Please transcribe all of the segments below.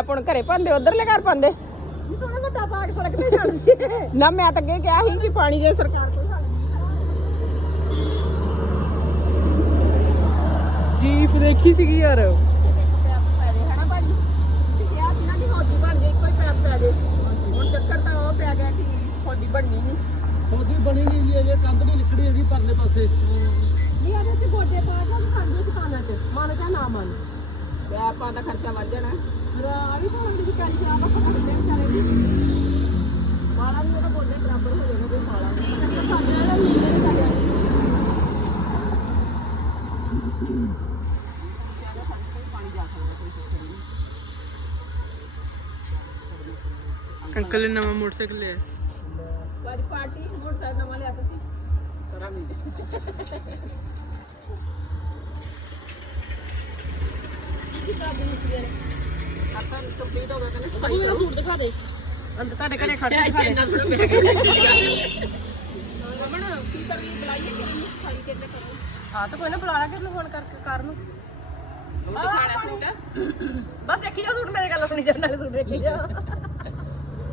ਪੈਪ ਹੁਣ ਘਰੇ ਪਾਉਂਦੇ ਉਧਰਲੇ ਘਰ ਪਾਉਂਦੇ ਸੋਹਣਾ ਵੱਡਾ ਪਾ ਕੇ ਸੜਕ ਤੇ ਜਾਂਦੀ ਹੈ ਨਾ ਮੈਂ ਤਾਂ ਅੱਗੇ ਕਿਹਾ ਸੀ ਕਿ ਪਾਣੀ ਦੇ ਸਰਕਾਰ ਕੋਲ ਹੱਲ ਜੀਪ ਦੇਖੀ ਸੀਗੀ ਯਾਰ। ਹਨਾ ਭਾਜੀ ਕਿਹਾ ਸੀ ਨਾ ਕਿ ਹੌਦੀ ਬਣ ਜੇ ਇੱਕੋ ਹੀ ਪੈਪ ਪੈ ਜੇ ਹੁਣ ਚੱਕਰ ਤਾਂ ਉਹ ਪੈ ਗਿਆ ਕਿ ਹੌਦੀ ਬਣਨੀ ਨਹੀਂ ਉਹਦੀ ਬਣੀ ਨਹੀਂ ਜੀ ਅਜੇ ਕੰਧ ਨਹੀਂ ਨਿਕੜੀ ਹੈਗੀ ਪਰਲੇ ਪਾਸੇ। ਨਹੀਂ ਇਹਦੇ ਤੇ ਗੋਡੇ ਪਾ ਕੇ ਸਾਡੇ ਦੁਕਾਨਾਂ 'ਚ। ਮਨ ਜਾਂ ਨਾ ਮਨ। ਪੈਪਾਂ ਦਾ ਖਰਚਾ ਵੱਧ ਜਾਣਾ। ਆ ਵੀ ਤਾਂ ਉਹਦੀ ਵਿਚਾਰੀ ਤੇ ਆਪ ਖੜਾ ਕਰਦੇ ਵਿਚਾਰੇ ਦੀ ਮਾਲਾ ਵੀ ਉਹਦਾ ਗੋਡੇ ਬਰਾਬਰ ਹੋ ਜਾਣਾ ਕੋਈ ਮਾਲਾ ਨਹੀਂ ਸਾਡੇ ਨਾਲ ਨੀਂਦ ਨਹੀਂ ਕਰਿਆ ਅੰਕਲ ਨੇ ਨਵਾਂ ਮੋਟਰਸਾਈਕਲ ਲਿਆ। ਵਾਰੀ ਪਾਰਟੀ ਮੋਟਰਸਾਈਕਲ ਨਵਾਂ ਲਿਆ ਤੁਸੀਂ। ਆਪਾਂ ਕੰਪਲੀਟ ਹੋ ਗਿਆ ਕਹਿੰਦੇ ਸਫ਼ਾਈ ਕਰੋ ਸੂਟ ਦਿਖਾ ਦੇ ਅੰਦਰ ਤੁਹਾਡੇ ਘਰੇ ਖੜ ਕੇ ਦਿਖਾ ਦੇ ਇੰਨਾ ਥੋੜਾ ਬਹਿ ਗਿਆ ਕੀ ਕਰੀਏ ਬੁਲਾਈਏ ਕਿ ਨਹੀਂ ਸਫ਼ਾਈ ਕਿੰਨੇ ਕਰੋ ਆ ਤਾਂ ਕੋਈ ਨਾ ਬੁਲਾ ਲਾ ਫੋਨ ਕਰਕੇ ਕਰ ਨੂੰ ਉਹ ਦਿਖਾਣਾ ਸੂਟ ਬਸ ਦੇਖੀ ਜਾ ਸੂਟ ਮੇਰੇ ਗੱਲ ਸੁਣੀ ਜਾਣ ਵਾਲੇ ਸੂਟ ਦੇਖੀ ਜਾ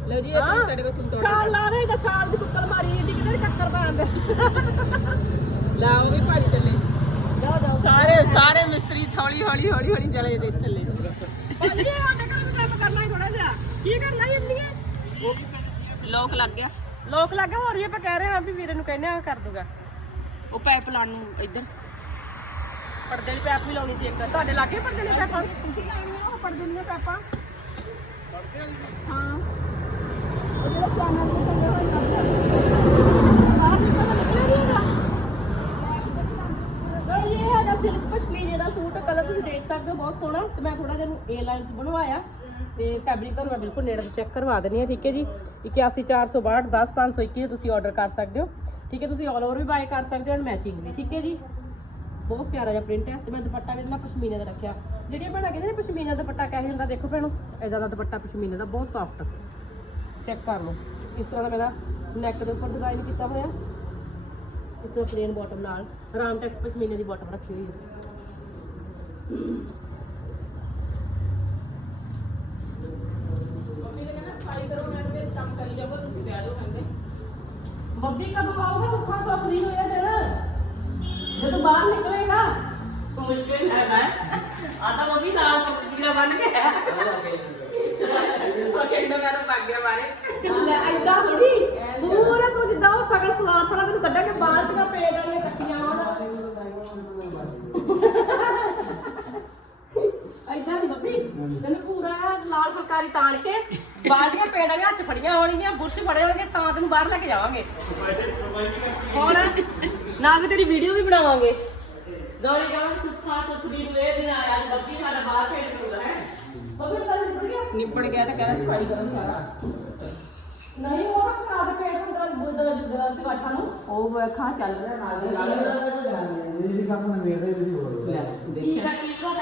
ਲਓ ਜੀ ਇਹ ਸਾਡੇ ਕੋਲ ਸੂਟ ਸ਼ਾਲ ਲਾ ਦੇ ਸ਼ਾਲ ਦੀ ਕੁੱਕਰ ਮਾਰੀ ਇਹਦੀ ਕਿਤੇ ਚੱਕਰ ਪਾਉਂਦੇ ਲਾ ਉਹ ਵੀ ਭਾਰੀ ਚੱਲੇ ਸਾਰੇ ਸਾਰੇ ਮਿਸਤਰੀ ਹੌਲੀ ਹੌਲੀ ਹੌਲੀ ਹੌਲੀ ਚਲੇ ਦੇ ਥੱਲੇ ਭਾਜੀ ਇਹ ਆਡੇ ਕੰਮ ਕੰਮ ਕਰਨਾ ਹੀ ਥੋੜਾ ਜਿਹਾ। ਕੀ ਕਰਨਾ ਹੀ ਇੰਨੀ? ਲੋਕ ਲੱਗ ਗਿਆ। ਲੋਕ ਲੱਗੇ ਹੋਰ ਵੀ ਆਪਾਂ ਕਹਿ ਰਹੇ ਹਾਂ ਵੀ ਵੀਰੇ ਨੂੰ ਕਹਿੰਦੇ ਆ ਕਰ ਦੂਗਾ। ਉਹ ਪਾਈਪ ਲਾਉਣ ਨੂੰ ਇੱਧਰ। ਪਰਦੇ ਦੀ ਪੈਪ ਵੀ ਲਾਉਣੀ ਸੀ ਇੱਕ। ਤੁਹਾਡੇ ਲਾਗੇ ਪਰਦੇ ਦੀ ਪੈਪਾਂ ਤੁਸੀਂ ਲਾਉਣੀਆਂ ਉਹ ਪਰਦੇ ਦੀਆਂ ਪੈਪਾਂ ਹਾਂ। ਉਹ ਜਿਹੜਾ ਚੈਨਲ ਤੇ ਚੱਲੇ ਹੋਏ ਕਰਦੇ ਬਾਹਰ ਨਿਕਲਦਾ ਨਿਕਲਿਆ ਨਹੀਂ ਹੈਗਾ ਨਹੀਂ, ਇਹ ਹੈਗਾ ਸਿਲਕ ਪਸ਼ਮੀਨੇ ਦਾ ਸੂਟ, ਕਲਰ ਤੁਸੀਂ ਦੇਖ ਸਕਦੇ ਹੋ, ਬਹੁਤ ਸੋਹਣਾ। ਤੇ ਮੈਂ ਥੋੜਾ ਜਿਹਾ ਨੂੰ ਏ ਲਾਈਨ ਚ ਬਣਵਾਇਆ। ਤੇ ਫੈਬਰਿਕ ਤੁਹਾਨੂੰ ਮੈਂ ਬਿਲਕੁਲ ਨੇੜੇ ਤੋਂ ਚੈੱਕ ਕਰਵਾ ਦਿੰਦੀ ਹਾਂ, ਠੀਕ ਹੈ ਜੀ? 81462 10521 ਤੁਸੀਂ ਆਰਡਰ ਕਰ ਸਕਦੇ ਹੋ। ਠੀਕ ਹੈ, ਤੁਸੀਂ ਆਲ ਓਵਰ ਵੀ ਬਾਏ ਕਰ ਸਕਦੇ ਹੋ ਐਂਡ ਮੈਚਿੰਗ ਵੀ, ਠੀਕ ਹੈ ਜੀ? ਬਹੁਤ ਪਿਆਰਾ ਜਿਹਾ ਪ੍ਰਿੰਟ ਹੈ। ਤੇ ਮੈਂ ਦੁਪੱਟਾ ਵੀ ਇਹਦੇ ਨਾਲ ਪਸ਼ਮੀਨੇ ਦਾ ਰੱਖਿਆ। ਜਿਹੜੀਆਂ ਭੈਣਾਂ ਕਹਿੰਦੇ ਨੇ ਪਸ਼ਮੀਨੇ ਦੁਪੱਟਾ, ਕਿਹੋ ਹੁੰਦਾ ਦੇਖੋ ਭੈਣੋ ਇਦਾਂ ਦਾ ਦੁਪੱਟਾ ਪਸ਼ਮੀਨੇ ਦਾ, ਬਹੁਤ ਸੌਫਟ ਚੈੱਕ ਕਰ ਲਓ। ਇਸ ਤਰ੍ਹਾਂ ਦਾ ਮੇਰਾ ਨੈਕ ਦੇ ਉੱਪਰ ਡਿਜ਼ਾਈਨ ਕੀਤਾ ਹੋਇਆ। ਇਸ ਤਰ੍ਹਾਂ ਪਲੇਨ ਬਾਟਮ ਨਾਲ ਰਾਮਟੈਕਸ ਪਸ਼ਮੀਨੇ ਦੀ ਬਾਟਮ ਰੱਖੀ ਹੋਈ ਹੈ ਬੱਬੀ ਕਦੋਂ ਆਊਗਾ ਸੁੱਖਾ ਸੁੱਖ ਨਹੀਂ ਹੋਇਆ ਦਿਨ ਜਦੋਂ ਬਾਹਰ ਨਿਕਲੇਗਾ ਮੁਸ਼ਕਿਲ ਹੈ ਨਾ ਆਦਾ ਉਹ ਵੀ ਨਾਲ ਕਪਚੀਰਾ ਬਣ ਕੇ ਹੈ ਉਹ ਕਹਿੰਦਾ ਮੈਂ ਤਾਂ ਪੱਗ ਗਿਆ ਮਾਰੇ ਲੈ ਐਦਾਂ ਥੋੜੀ ਪੂਰਾ ਤੂੰ ਜਿੱਦਾਂ ਉਹ ਸਗਲ ਸਵਾਰ ਥਲਾ ਤੈਨੂੰ ਕੱਢਾ ਕੇ ਬਾਲਟੀਆਂ ਪੇਟ ਵਾਲੀਆਂ ਚੱਕੀਆਂ ਹੋਣ ਐਦਾਂ ਦੀ ਬੱਬੀ ਤੈਨੂੰ ਪੂਰਾ ਲਾਲ ਫੁਲਕਾਰੀ ਤਾਣ ਕੇ ਬਾਲਟੀਆਂ ਪੇਟ ਵਾਲੀਆਂ ਹੱਥ ਫੜੀਆਂ ਹੋਣਗੀਆਂ, ਬੁਰਸ਼ ਫੜੇ ਹੋਣਗੇ, ਤਾਂ ਤੈਨੂੰ ਬਾਹਰ ਲੈ ਕੇ ਜਾਵਾਂਗੇ। ਹੋਰ ਨਾਲ ਵੀ ਤੇਰੀ ਵੀਡੀਓ ਵੀ ਬਣਾਵਾਂਗੇ। ਗਾਣੇ ਗਾਵਾਂਗੇ ਸੁੱਖਾ ਸੁੱਖ ਦੀ ਦਿਨ ਆਇਆ, ਅੱਜ ਬੱਬੀ ਸਾਡਾ ਬਾਹਰ ਭੇਜ ਕਰੂਗਾ ਹੈ। ਬੱਬੀ ਕੱਲ ਨਿਪੜ ਗਿਆ ਤਾਂ ਕਹਿੰਦਾ ਸਫ਼ਾਈ ਕਰੋ ਸਾਰਾ। ਨਹੀਂ ਉਹ ਤਾਂ ਕਰਾ ਦੇ ਪੇਟ ਨੂੰ ਦਰਦ ਦਰਦ ਦਰਦ ਚਗਾਠਾ ਨੂੰ। ਉਹ ਵੇਖਾਂ ਚੱਲ ਰਿਹਾ ਨਾਲ ਦੇ ਨਾਲ ਕੀ ਦਾ ਕੀ ਕੋ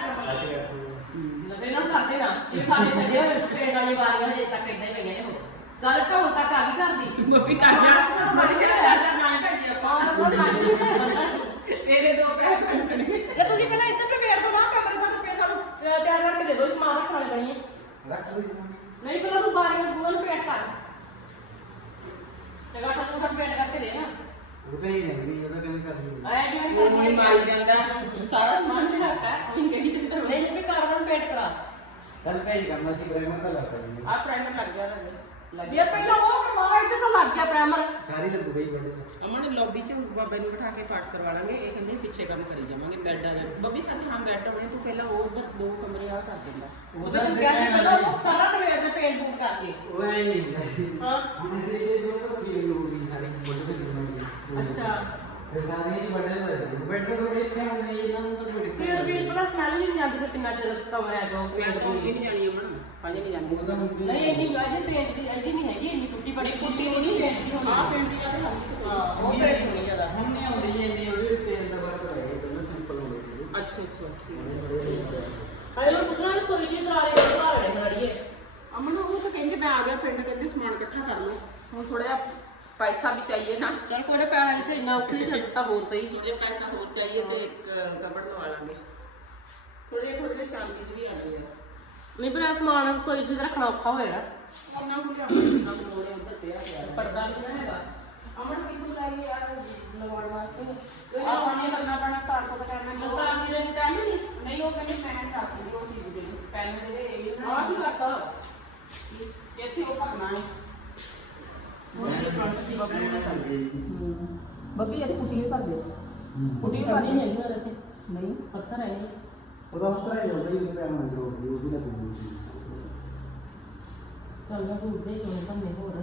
ਲਵੇ ਨਾ ਕਰਦੇ ਨਾ ਇਹ ਸਾਡੇ ਛੱਡੇ ਹੋਏ ਪੇਟ ਵਾਲੀ ਵਾਰੀਆਂ ਹਜੇ ਤੱਕ ਇਦਾਂ ਹੀ ਪਈਆਂ ਨੇ ਉਹ ਗੱਲ ਤਾਂ ਹੁਣ ਤੱਕ ਆ ਗਈ ਕਰਦੀ ਮੋਪੀ ਕਰ ਜਾ ਮੈਂ ਕਿਹਾ ਲੈ ਜਾ ਨਾ ਭੇਜੀ ਆਪਾਂ ਤੇਰੇ ਦੋ ਪੈਰ ਕੱਟਣੇ ਇਹ ਤੁਸੀਂ ਪਹਿਲਾਂ ਇੱਧਰ ਤੇ ਵੇਟ ਤੋਂ ਨਾ ਕਮਰੇ ਸਾਨੂੰ ਪੈਸਾ ਨੂੰ ਅਹ, ਤਿਆਰ ਕਰਕੇ ਦੇ ਦਿਓ ਸਮਾਨ ਰੱਖਣ ਵਾਲੇ ਬਣੀ ਨਹੀਂ ਪਹਿਲਾਂ ਤੂੰ ਬਾਰੀਆਂ ਬੂਹੇ ਨੂੰ ਪੇਟ ਕਰ ਚਗਾਠਾ ਨੂੰ ਤਾਂ ਪੇਟ ਕਰਕੇ ਦੇ ਨਾ ਆਇਆ ਕਿਵੇਂ ਉਹ ਹੀ ਮਾਰੀ ਜਾਂਦਾ ਸਾਰਾ ਸਮਾਨ ਵੀ ਰੱਖਤਾ ਉਹ ਕਹੀ ਤੇ ਤੂੰ ਨਹੀਂ ਵੀ ਕਾਰਨ ਨੂੰ ਪੇਟ ਕਰਾ ਆ ਪ੍ਰਾਈਮਰ ਲੱਗ ਗਿਆ ਨਾ ਲੱਗ ਇਹ ਪਹਿਲਾਂ ਉਹ ਕਰਵਾ ਇੱਥੇ ਤਾਂ ਲੱਗ ਗਿਆ ਪ੍ਰਾਈਮਰ। ਸਾਰੀ ਤਾਂ ਦੁਬਈ ਬੜੀ ਅਮਨ ਲੌਬੀ ਚ ਬਾਬੇ ਨੂੰ ਬਿਠਾ ਕੇ ਪਾਠ ਕਰਵਾ ਲਾਂਗੇ। ਇਹ ਕਹਿੰਦੇ ਪਿੱਛੇ ਕੰਮ ਕਰੀ ਜਾਵਾਂਗੇ ਬੈੱਡ ਆ ਜਾ ਬੱਬੀ ਸੱਚ ਹਾਂ ਬੈੱਡ ਹੋਣੇ ਤੂੰ ਪਹਿਲਾਂ ਉਹ ਉਧਰ ਦੋ ਕਮਰੇ ਆ ਕਰ ਦਿੰਦਾ। ਉਹਦਾ ਤੂੰ ਕਹਿੰਦੇ ਪਹਿਲਾਂ ਉਹ ਸਾਰਾ ਕਵੇਰ ਦੇ ਪੇਂਟ ਬੂਟ ਕਰਕੇ ਐ ਨਹੀਂ ਹਾਂ। ਹੁਣ ਇਹ ਦੋ ਤਾਂ ਫੀਲ ਹੋ ਗਈ ਸਾਰੀ ਬੁੱਢੇ ਦੇ ਬਣਾਉਣੀ ਅੱਛਾ। ਫਿਰ ਸਾਰੇ ਹੀ ਵੱਡੇ ਹੋਏ ਬੈਠ ਥੋੜੀ ਇੱਥੇ ਹੁੰਦੇ ਇਹਨਾਂ ਨੂੰ ਤਾਂ ਬੜੀ ਫਿਰ ਵੀ ਪਹਿਲਾਂ ਸਮੈਲ ਨਹੀਂ ਜਾਂਦੀ ਫਿਰ ਕਿੰਨਾ ਚਿਰ ਕਮਰੇ ਆ ਜਾਓ ਪੇਂਟ ਪੇਂਟ ਤੋਂ ਦੀ। ਨਹੀਂ ਜਾਣੀ ਅਮਨ। ਪੰਜ ਨਹੀਂ ਜਾਂਦੀ ਉਹਦਾ ਮੁੰਡੀ ਨਹੀਂ ਇੰਨੀ ਅਜੇ ਪੇਂਟ ਦੀ ਅਜੇ ਨਹੀਂ ਹੈਗੀ ਇੰਨੀ ਟੁੱਟੀ ਬੜੀ। ਟੁੱਟੀ ਨਹੀਂ ਪੇਂਟ ਦੀ ਹੋਣੀ ਆ। ਪਿੰਡ ਦੀ ਗੱਲ ਹਾਂ ਉਹ ਪੇਂਟ ਹੋਣੀ ਜ਼ਿਆਦਾ ਹੁਣ ਨਹੀਂ ਆਉਂਦੀ ਜੀ ਇੰਨੀ ਉਹਦੇ ਤੇਲ ਦਾ ਵਰਕ ਹੋਇਆ ਪਹਿਲਾਂ ਸਿੰਪਲ ਹੋ ਗਈ। ਅੱਛਾ ਅੱਛਾ ਅਜੇ ਮੈਂ ਪੁੱਛਣਾ ਵੀ ਸੋਈ ਜੀ ਕਰਾ ਰਹੇ ਕਰਾ ਰਹੇ ਬਣਾੜੀਏ। ਅਮਨ ਉਹ ਤਾਂ ਕਹਿੰਦੇ ਮੈਂ ਆ ਗਿਆ ਪਿੰਡ ਕਹਿੰਦੇ ਸਮਾਨ ਇਕੱਠਾ ਕਰ ਲਓ। ਹੁਣ ਥੋੜਾ ਜਿਹਾ ਪੈਸਾ ਵੀ ਚਾਹੀਏ ਨਾ। ਚਲ ਕੋਈ ਨਾ ਪੈਣਾ ਜਿੱਥੇ ਇੰਨਾ ਔਖੀ ਨਹੀਂ ਦਿੱਤਾ ਹੋਰ ਸਹੀ ਜੇ ਪੈਸਾ ਹੋਰ ਚਾਹੀਏ ਤੇ ਇੱਕ ਕਬੜ ਲਵਾ ਲਾਂਗੇ। ਥੋੜੇ ਥੋੜੇ ਸ਼ਾਂਤੀ ਜਿਹੀ ਵੀ ਆਉਂਦੀ ਹੈ ਨਹੀਂ ਪਰ ਇਹ ਸਮਾਨ ਸੋਈ ਚ ਰੱਖਣਾ ਔਖਾ ਹੋਏਗਾ। ਉਹਨਾਂ ਨੂੰ ਲਿਆਉਣਾ ਲੋੜ ਹੈ ਉੱਧਰ ਪਿਆ ਪਿਆ ਪਰਦਾ ਨਹੀਂ ਨਾ ਹੈਗਾ। ਅਮਨ ਕਿੱਥੋਂ ਲੈ ਗਏ ਯਾਰ ਲਗਾਉਣ ਵਾਸਤੇ? ਆਹ। ਉਹਨੇ ਕਰਨਾ ਪੈਣਾ ਤਾਂ ਕੋ ਟਾਈਮ ਨਹੀਂ। ਲੱਗਦਾ ਮੇਰੇ ਟਾਈਮ ਨਹੀਂ। ਨਹੀਂ ਉਹ ਕਹਿੰਦੇ ਪੈਨ ਕਰ ਦਿੰਦੇ ਉਹ ਚੀਜ਼ ਦੇ ਪੈਨ ਦੇ ਦੇ ਇਹ ਨਾ ਆਹ ਕੀ ਕਰਤਾ? ਇੱਥੇ ਉਹ ਕਰਨਾ ਹੈ। ਬੱਬੀ ਇਹ ਕੁੱਟੀ ਵੀ ਕਰ ਦੇ ਕੁੱਟੀ ਵੀ ਕਰਨੀ ਨਹੀਂ ਹੈਗੀ ਉਹਦੇ ਤੇ। ਨਹੀਂ। ਪੱਥਰ ਹੈ ਨਹੀਂ ਉਹਦਾ ਹੱਥ ਰਹਿ ਜਾਂਦਾ ਹੀ ਪਿਆ ਮੈਂ ਜੋੜ ਲਈ ਉਹ ਵੀ ਲੱਗਦੀ ਸੀ ਚੱਲ ਮੈਂ ਤੂੰ ਦੇ ਚੋਂ ਭੰਨੇ ਹੋਰ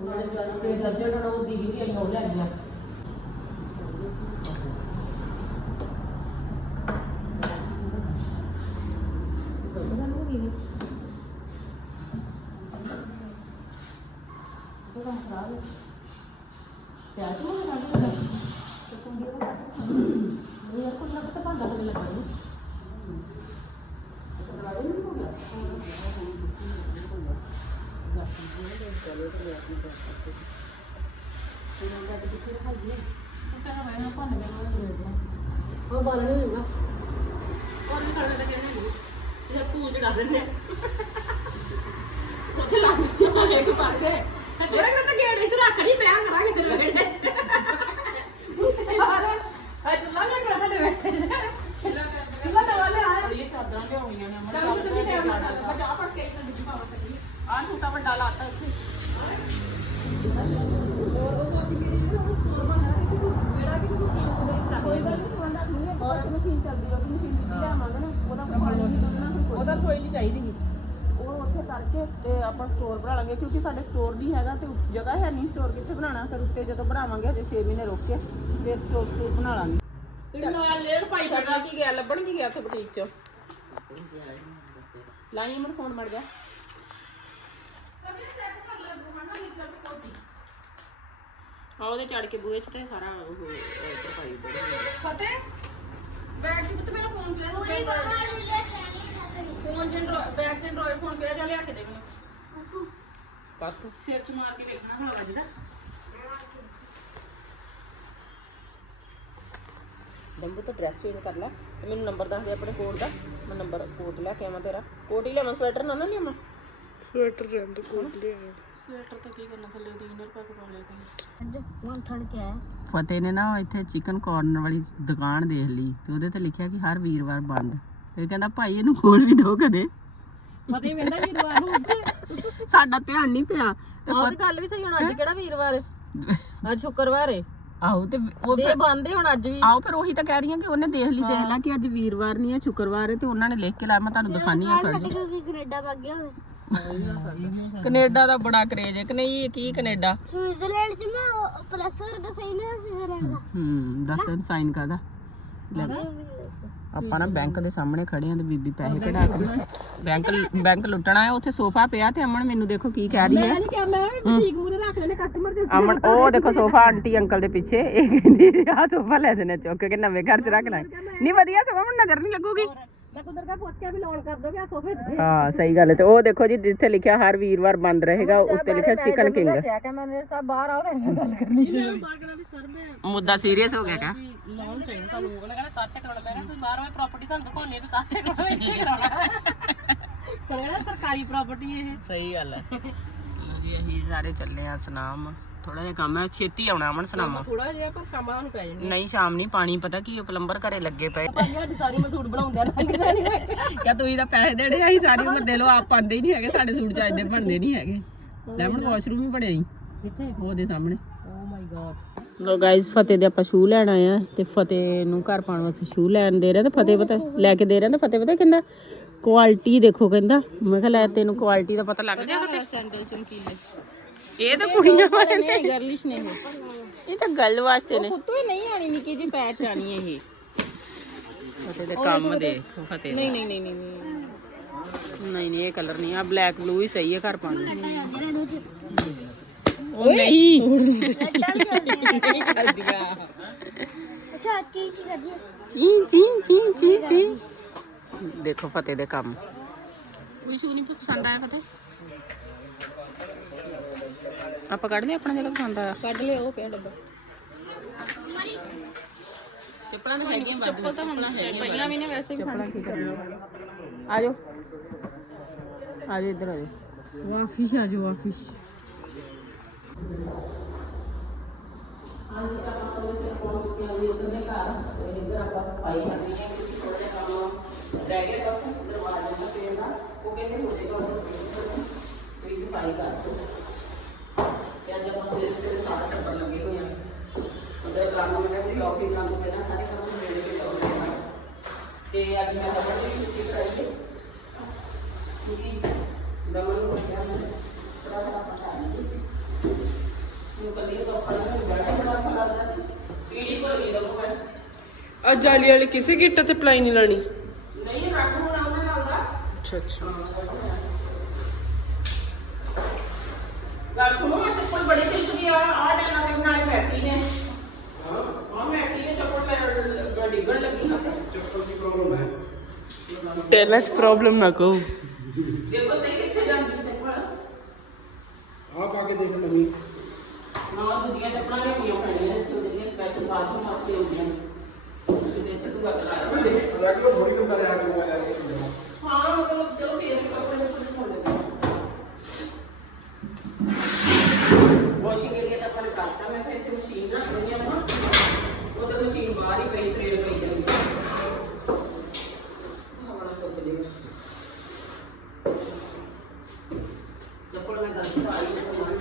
ਉਹਨਾਂ ਨੇ ਜਾਨ ਕੇ ਦਰਜੇ ਨਾਲ ਉਹ ਦੀਦੀ ਵੀ ਆਈ ਉਹ ਲੈ ਗਿਆ ਪਿਆਰ ਤੋਂ ਨਾ ਲੱਗ ਤੇ ਤੂੰ ਇਹ ਕੱਟ ਇਹ ਯਾਰ ਕੁਝ ਨਾ ਕੁਝ ਭਾਂਡਾ ਹੋਣੇ ਲੱਗਾ ਨਹੀਂ ਉਹ ਬਾਲ ਹੋਊਗਾ ਔਰ ਵੀ ਖਾਣਾ ਤਾਂ ਕਹਿੰਦੇ ਨਹੀਂ ਇਹ ਤੂੰ ਚੜਾ ਦਿੰਦੇ ਉੱਥੇ ਲੱਗ ਗਿਆ ਇੱਕ ਪਾਸੇ ਤੇਰਾ ਕਿਹੜਾ ਤਾਂ ਗੇੜ ਇੱਥੇ ਰੱਖਣੀ ਪਿਆ ਕਰਾਂਗੇ ਤੇਰੇ ਵੇੜੇ ਚ ਆ ਚੁੱਲਾ ਨਾ ਕਰਦਾ ਤੇ ਬੈਠੇ ਚ ਚੁੱਲਾ ਤਾਂ ਵਾਲੇ ਆ ਇਹ ਚਾਦਰਾਂ ਲਿਆਉਣੀਆਂ ਨੇ ਅਮਰ ਚਾਦਰ ਤੇ ਜਾਣਾ ਬਚਾ ਪੜ ਕੇ ਇੱਥੇ ਦਿੱਤੀ ਪਾਵਾ ਤੇ ਆ ਛੋਟਾ ਵੱਡਾ ਲਾਤਾ ਇੱਥੇ ਕੋਈ ਗੱਲ ਨਹੀਂ ਸਵੰਦਾ ਨਹੀਂ ਹੈ ਮਸ਼ੀਨ ਚੱਲਦੀ ਰਹੂਗੀ ਮਸ਼ੀਨ ਦੀ ਲਿਆਵਾਂਗੇ ਨਾ ਉਹਦਾ ਪਾਣੀ ਨਹੀਂ ਡੁੱਲਣਾ ਫਿਰ ਉਹਦਾ ਕੋਈ ਨਹੀਂ ਚਾਹੀਦੀ ਉਹ ਉੱਥੇ ਕਰਕੇ ਤੇ ਆਪਾਂ ਸਟੋਰ ਬਣਾ ਲਾਂਗੇ ਕਿਉਂਕਿ ਸਾਡੇ ਸਟੋਰ ਨਹੀਂ ਹੈਗਾ ਤੇ ਜਗ੍ਹਾ ਹੈ ਨਹੀਂ ਸਟੋਰ ਕਿੱਥੇ ਬਣਾਉਣਾ। ਫਿਰ ਉੱਤੇ ਜਦੋਂ ਬਣਾਵਾਂਗੇ ਹਜੇ 6 ਮਹੀਨੇ ਰੁਕ ਕੇ ਫਿਰ ਸਟੋਰ ਸਟੋਰ ਬਣਾ ਲਾਂਗੇ। ਕਿਹੜੇ ਨਾਲ ਲੇੜ ਪਾਈ ਫਿਰਦਾ ਕੀ ਗਿਆ ਲੱਭਣ ਕੀ ਗਿਆ ਉੱਥੇ ਬੁਟੀਕ 'ਚ? ਲਾਈ ਮੈਨੂੰ ਫੋਨ ਮੜ ਗਿਆ ਆ ਉਹਦੇ ਚੜ ਕੇ ਬੂਹੇ 'ਚ ਤੇ ਸਾਰਾ ਉਹ ਉੱਪਰ ਪਾਈ ਫਤਿਹ ਬੈਗ 'ਚ ਤੇ ਮੇਰਾ ਫੋਨ ਪਿਆ ਪੂਰੀ ਫੋਨ ਜਨ ਬੈਗ 'ਚ ਐਂਡਰੋਇਡ ਫੋਨ ਪਿਆ ਜਾ ਲਿਆ ਕੇ ਦੇ ਮੈਨੂੰ? ਕੱਟ ਸਿਰ 'ਚ ਮਾਰ ਕੇ ਵੇਖਣਾ ਹੁਣ ਵੱਜਦਾ ਬੰਬੂ ਤਾਂ ਡਰੈਸ ਚੇਂਜ ਕਰ ਲੈ। ਤੇ ਮੈਨੂੰ ਨੰਬਰ ਦੱਸ ਦੇ ਆਪਣੇ ਕੋਟ ਦਾ। ਮੈਂ ਨੰਬਰ ਕੋਟ ਲੈ ਕੇ ਆਵਾਂ ਤੇਰਾ। ਕੋਟ ਹੀ ਲਿਆਵਾਂ ਸਵੈਟਰ ਨਾ ਨਾ ਲਿਆਵਾਂ? ਸਵੈਟਰ ਰਹਿੰਦੇ ਕੋਲ ਲਿਆ ਸਵੈਟਰ ਤਾਂ ਕੀ ਕਰਨਾ ਥੱਲੇ ਦੀ ਇਨਰ ਪਾ ਕੇ ਪਾ ਲਿਆ ਕਰੀ ਹੁਣ ਠੜ ਕੇ ਆਇਆ ਫਤਿਹ ਨੇ ਨਾ ਇੱਥੇ ਚਿਕਨ ਕਾਰਨਰ ਵਾਲੀ ਦੁਕਾਨ ਦੇਖ ਲਈ ਤੇ ਉਹਦੇ ਤੇ ਲਿਖਿਆ ਕਿ ਹਰ ਵੀਰਵਾਰ ਬੰਦ। ਇਹ ਕਹਿੰਦਾ ਭਾਈ ਇਹਨੂੰ ਖੋਲ ਵੀ ਦਿਓ ਕਦੇ? ਫਤਿਹ ਕਹਿੰਦਾ ਵੀਰਵਾਰ ਨੂੰ। ਸਾਡਾ ਧਿਆਨ ਨਹੀਂ ਪਿਆ। ਤੇ ਗੱਲ ਵੀ ਸਹੀ ਹੁਣ ਅੱਜ ਕਿਹੜਾ ਵੀਰਵਾਰ? ਅੱਜ ਸ਼ੁੱਕਰਵਾਰ ਏ। ਆਹੋ ਤੇ ਉਹ ਇਹ ਬੰਦ ਏ ਹੁਣ ਅੱਜ ਵੀ। ਆਓ ਫਿਰ ਉਹੀ ਤਾਂ ਕਹਿ ਰਹੀ ਹਾਂ ਕਿ ਉਹਨੇ ਦੇਖ ਲਈ ਦੇਖ ਲਾ ਕਿ ਅੱਜ ਵੀਰਵਾਰ ਨਹੀਂ ਹੈ ਸ਼ੁੱਕਰਵਾਰ ਹੈ ਤੇ ਉਹਨਾਂ ਨੇ ਲਿਖ ਕੇ ਲਾਇਆ ਮੈਂ ਤੁਹਾਨੂੰ ਦਿਖਾਣੀ ਆ ਸਾਡੇ ਕੋਲ ਵੀ ਕੈਨੇਡਾ ਵਗ ਗਿਆ ਹੋਵੇ? ਕੈਨੇਡਾ ਦਾ ਬੜਾ ਕਰੇਜ ਹੈ ਕਿ ਨਹੀਂ ਕੀ ਕੈਨੇਡਾ? ਸਵਿਟਜ਼ਰਲੈਂਡ ਚ ਮੈਂ ਪ੍ਰੋਫੈਸਰ ਦਾ ਸਹੀ ਨਾ ਸਵਿਟਜ਼ਰਲੈਂਡ ਦਾ। ਹੂੰ ਦੱਸ ਸਾਈਨ ਕਰਦਾ ਲੈ। ਆਪਾਂ ਨਾ ਬੈਂਕ ਦੇ ਸਾਹਮਣੇ ਖੜੇ ਆਂ ਤੇ ਬੀਬੀ ਪੈਸੇ ਕਢਾ ਕੇ ਬੈਂਕ ਬੈਂਕ ਲੁੱਟਣਾ ਹੈ ਉੱਥੇ ਸੋਫਾ ਪਿਆ ਤੇ ਅਮਨ ਮੈਨੂੰ ਦੇਖੋ ਕੀ ਕਹਿ ਰਹੀ ਹੈ। ਮੈਂ ਨਹੀਂ ਕਹਿਣਾ ਬੁਟੀਕ ਮੂਰੇ ਰੱਖ ਲੈਣੇ ਕਸਟਮਰ ਦੇ ਅਮਨ ਉਹ ਦੇਖੋ ਸੋਫਾ ਆਂਟੀ ਅੰਕਲ ਦੇ ਪਿੱਛੇ ਇਹ ਕਹਿੰਦੀ ਆ ਸੋਫਾ ਲੈ ਦੇਣੇ ਚੁੱਕ ਕੇ ਨਵੇਂ ਘਰ 'ਚ ਰੱਖ ਲਾਂਗੇ ਨਹੀਂ ਵਧੀਆ ਸੋਫਾ ਮੈਨੂੰ ਨਜ਼ਰ ਨਹੀਂ ਲੱਗੂਗੀ। ਮੈਂ ਕੁਦਰ ਕਾ ਪੁੱਛ ਕੇ ਵੀ ਲੋਨ ਕਰ ਦੋਗੇ ਆ ਸੋਫੇ ਹਾਂ ਸਹੀ ਗੱਲ ਹੈ ਤੇ ਉਹ ਦੇਖੋ ਜੀ ਜਿੱਥੇ ਲਿਖਿਆ ਹਰ ਵੀਰਵਾਰ ਬੰਦ ਰਹੇਗਾ ਉੱਤੇ ਲਿਖਿਆ ਚਿਕਨ ਕਿੰਗ ਕਿਹਾ ਕਿ ਮੈਂ ਮੇਰੇ ਸਾਹ ਬਾਹਰ ਆਓ ਤੇ ਗੱਲ ਕਰਨੀ। ਮੁੱਦਾ ਸੀਰੀਅਸ ਹੋ ਗਿਆ ਕਾ। ਲੋਨ ਚਾਹੀਦਾ ਸਾਨੂੰ ਉਹ ਕਹਿੰਦਾ ਕਾਤੇ ਕਰਾਉਣਾ। ਮੈਂ ਕਿਹਾ ਤੁਸੀਂ ਬਾਹਰ ਹੋਏ ਪ੍ਰਾਪਰਟੀ ਤੁਹਾਨੂੰ ਦਿਖਾਉਣੀ ਵੀ ਕਾਤੇ ਕਰਾਉਣਾ ਇੱਥੇ ਕਰਾਉਣਾ। ਕਹਿੰਦਾ ਸਰਕਾਰੀ ਪ੍ਰਾਪਰਟੀ ਇਹ। ਸਹੀ ਗੱਲ ਹੈ। ਜੀ ਅਸੀਂ ਸਾਰੇ ਚੱਲੇ ਆ ਸਨਾਮ। ਥੋੜਾ ਜਿਹਾ ਕੰਮ ਹੈ ਛੇਤੀ ਆਉਣਾ ਅਮਨ ਸਨਾਮ ਥੋੜਾ ਜਿਹਾ ਪਰ ਸ਼ਾਮਾਂ ਨੂੰ ਪੈ ਜਾਣੀ ਨਹੀਂ ਸ਼ਾਮ ਨਹੀਂ ਪਾਣੀ ਪਤਾ ਕੀ ਪਲੰਬਰ ਘਰੇ ਲੱਗੇ ਪਏ। ਸਾਡੀ ਸਾਰੀ ਮਸੂੜ ਬਣਾਉਂਦੇ ਆ ਰੰਗ ਜਾਨੀ ਕਿਆ ਤੁਸੀਂ ਤਾਂ ਪੈਸੇ ਦੇਣੇ ਅਸੀਂ ਸਾਰੀ ਉਮਰ ਦੇ ਲੋ ਆਪ ਪਾਉਂਦੇ ਹੀ ਨਹੀਂ ਹੈਗੇ ਸਾਡੇ ਸੂਟ ਚੱਜਦੇ ਬਣਦੇ ਨਹੀਂ ਹੈਗੇ। ਲੈਮਨ ਵਾਸ਼ਰੂਮ ਵੀ ਬਣਿਆ ਹੀ ਕਿੱਥੇ? ਉਹਦੇ ਸਾਹਮਣੇ। ਓ ਮਾਈ ਗॉड ਲੋ ਗਾਇਸ ਫਤਿਹ ਦੇ ਆਪਾਂ ਸ਼ੂ ਲੈਣ ਆਏ ਆ ਤੇ ਫਤਿਹ ਨੂੰ ਘਰ ਪਾਉਣ ਵਾਸਤੇ ਸ਼ੂ ਲੈਣ ਦੇ ਰਹੇ ਤੇ ਫਤਿਹ ਪਤਾ ਲੈ ਕੇ ਦੇ ਰਹੇ ਨੇ ਫਤਿਹ ਪਤਾ ਕਹਿੰਦਾ? ਕੁਆਲਿਟੀ ਦੇਖੋ ਕਹਿੰਦਾ। ਮੈਂ ਕਿਹਾ ਲੈ ਤੈਨੂੰ ਕੁਆਲਿਟੀ ਦਾ ਪਤਾ ਲੱਗ ਗਿਆ ਫਤਿਹ ਸੈਂਡਲ ਚਮਕੀਲੇ। ਇਹ ਤਾਂ ਕੁੜੀਆਂ ਵਾਲੇ ਨੇ ਗਰਲਿਸ਼ ਨੇ ਇਹ। ਇਹ ਤਾਂ ਗੱਲ ਵਾਸਤੇ ਨੇ। ਤੂੰ ਹੀ ਨਹੀਂ ਆਣੀ ਨਿੱਕੀ ਜੀ ਪੈਰ ਚ ਆਣੀ ਇਹ। ਫਤਿਹ ਦੇ ਕੰਮ ਦੇਖੋ ਫਤਿਹ ਦੇ। ਨਹੀਂ ਨਹੀਂ ਨਹੀਂ ਨਹੀਂ। ਨਹੀਂ ਨਹੀਂ ਨਹੀਂ ਇਹ ਕਲਰ ਨਹੀਂ। ਆ ਬਲੈਕ ਬਲੂ ਹੀ ਸਹੀ ਹੈ ਘਰ ਪਾਉਣ ਨੂੰ। ਉਹ ਨਹੀਂ ਨਹੀਂ। ਚੱਲਦੀਆਂ ਅੱਛਾ ਚੀ ਚੀ ਕਰਦੀ ਹੈ। ਚੀ ਚੀ ਚੀ ਚੀ ਚੀ। ਦੇਖੋ ਫਤਿਹ ਦੇ ਕੰਮ। ਕੋਈ ਸ਼ੂ ਨਹੀਂ ਪਸੰਦ ਆਇਆ ਫਤਿਹ? ਆਪਾਂ ਕੱਢ ਲਿਆ ਆਪਣਾ ਜਿਹੜਾ ਪਸੰਦ ਆਇਆ? ਕੱਢ ਲਿਆ ਉਹ ਪਿਆ ਡੱਬਾ? ਚੱਪਲਾਂ ਤਾਂ ਹੈਗੀਆਂ ਚੱਪਲ ਤਾਂ ਹੁਣ ਪਈਆਂ ਵੀ ਨੇ ਵੈਸੇ ਵੀ ਚੱਪਲਾਂ ਕੀ ਕਰਨੀਆਂ? ਆ। ਜਾਓ ਆ ਜਾ ਇੱਧਰ ਆ ਜਾ ਵਾਫਿਸ਼ ਆ ਜਾ ਵਾਫਿਸ਼। ਹਾਂਜੀ ਆਪਾਂ ਕੋਲ ਪਹੁੰਚ ਚੁੱਕੇ ਹਾਂ ਜੀ ਇੱਧਰ ਦੇ ਘਰ ਇੱਧਰ ਆਪਾਂ ਸਫ਼ਾਈ ਕਰ ਰਹੀ ਹਾਂ ਕਿਉਂਕਿ ਥੋੜਾ ਕੰਮ ਰਹਿ ਗਿਆ ਬਸ ਦਰਵਾਜ਼ੇ ਦਾ ਪੇੜ ਦਾ ਉਹ ਕਹਿੰਦੇ ਹੋ ਜਾਏਗਾ ਉਹ ਕੋਈ ਸਫ਼ਾਈ ਕਰ ਦਿਓ। ਤੇ ਅੱਜ ਆਪਾਂ ਸਵੇਰੇ ਸਵੇਰੇ ਸਾਰਾ ਟੱਬਰ ਲੱਗੇ ਹੋਏ ਹਾਂ। ਉਹਦੇ ਕੰਮ ਮੈਂ ਕਹਿੰਦੀ ਆਫਿਸ ਕੰਮ ਪਹਿਲਾਂ ਸਾਰੇ ਕੰਮ ਨੇੜੇ ਕੇ ਲਾਉਂਦੇ ਹਾਂ। ਤੇ ਅੱਜ ਮੈਂ ਟੱਬਰ ਦੀ ਛੁੱਟੀ ਕਰਾਂਗੀ ਕਿਉਂਕਿ ਦਮਨ ਨੂੰ ਕਿਹਾ ਮੈਂ ਥੋੜਾ ਥੋੜਾ ਪਤਾ ਨਹੀਂ ਨੂੰ ਕੱਲੀ ਤੋਂ ਫਲ ਨੂੰ ਬੜਾ ਬੜਾ ਫਲ ਲੱਗਦਾ ਸੀ ਪੀੜੀ ਕੋਲ ਨਹੀਂ ਲੱਗੋ ਮੈਂ ਅੱਜ ਜਾਲੀ ਵਾਲੀ ਕਿਸੇ ਗਿੱਟ ਤੇ ਪਲਾਈ ਨਹੀਂ ਲਾਣੀ? ਨਹੀਂ ਰੱਖ ਹੁਣ ਆਉਣਾ ਨਾਲ ਦਾ। ਅੱਛਾ ਅੱਛਾ ਗੱਲ ਸੁਣੋ ਮੈਂ ਚੱਪਲ ਬੜੇ ਦਿਨ ਦੀ ਆ ਆ ਡੈਲਾ ਦੇ ਨਾਲੇ ਬੈਠੀ ਨੇ ਹਾਂ ਬੈਠੀ ਨੇ ਚੱਪਲ ਮੈਂ ਡਿੱਗਣ ਲੱਗੀ ਹਾਂ ਤੇ ਟੈਲਾਂ 'ਚ ਪ੍ਰੋਬਲਮ ਨਾ ਕਹੋ ਦੇਖੋ ਸਹੀ ਕਿੱਥੇ ਜਾਂਦੀ ਚੱਪਲ ਆ ਪਾ ਕੇ ਦੇਖ ਨਵੀਂ ਨਾ ਦੂਜੀਆਂ ਚੱਪਲਾਂ ਨੇ ਹੋਈਆਂ ਪੈਣੀਆਂ ਤੇ ਜਿਹੜੀਆਂ ਸਪੈਸ਼ਲ ਬਾਥਰੂਮ ਵਾਸਤੇ ਹੁੰਦੀਆਂ ਨੇ ਤੇ ਇੱਥੇ ਤੂੰ ਗੱਲ ਕਰ ਲੱਗ ਲੋ ਥੋੜੀ ਕੰਮ ਕਰਿਆ ਕਰੂੰਗਾ ਯਾਰ ਹਾਂ ਮਤਲਬ ਚਲੋ ਫੇਰ ਵੀ ਕੱਪੜੇ ਦੇ ਕੁਝ ਹੋਣ ਲੱਗੇ ਵਾਸ਼ਿੰਗ ਏਰੀਆ ਤਾਂ ਆਪਾਂ ਨੇ ਕਰਤਾ ਮੈਂ ਫਿਰ ਇੱਥੇ ਮਸ਼ੀਨ ਰੱਖ ਲਈ ਆ ਨਾ ਉਹ ਤਾਂ ਮਸ਼ੀਨ ਬਾਹਰ ਹੀ ਪਈ ਟ੍ਰੇਲ ਪਈ ਜਾਂਦੀ ਹਵਾ ਸੁੱਕ ਜੇ ਚੱਪਲ ਮੈਂ ਗਲਤ ਪਾਈ ਤੇ ਮਾਰ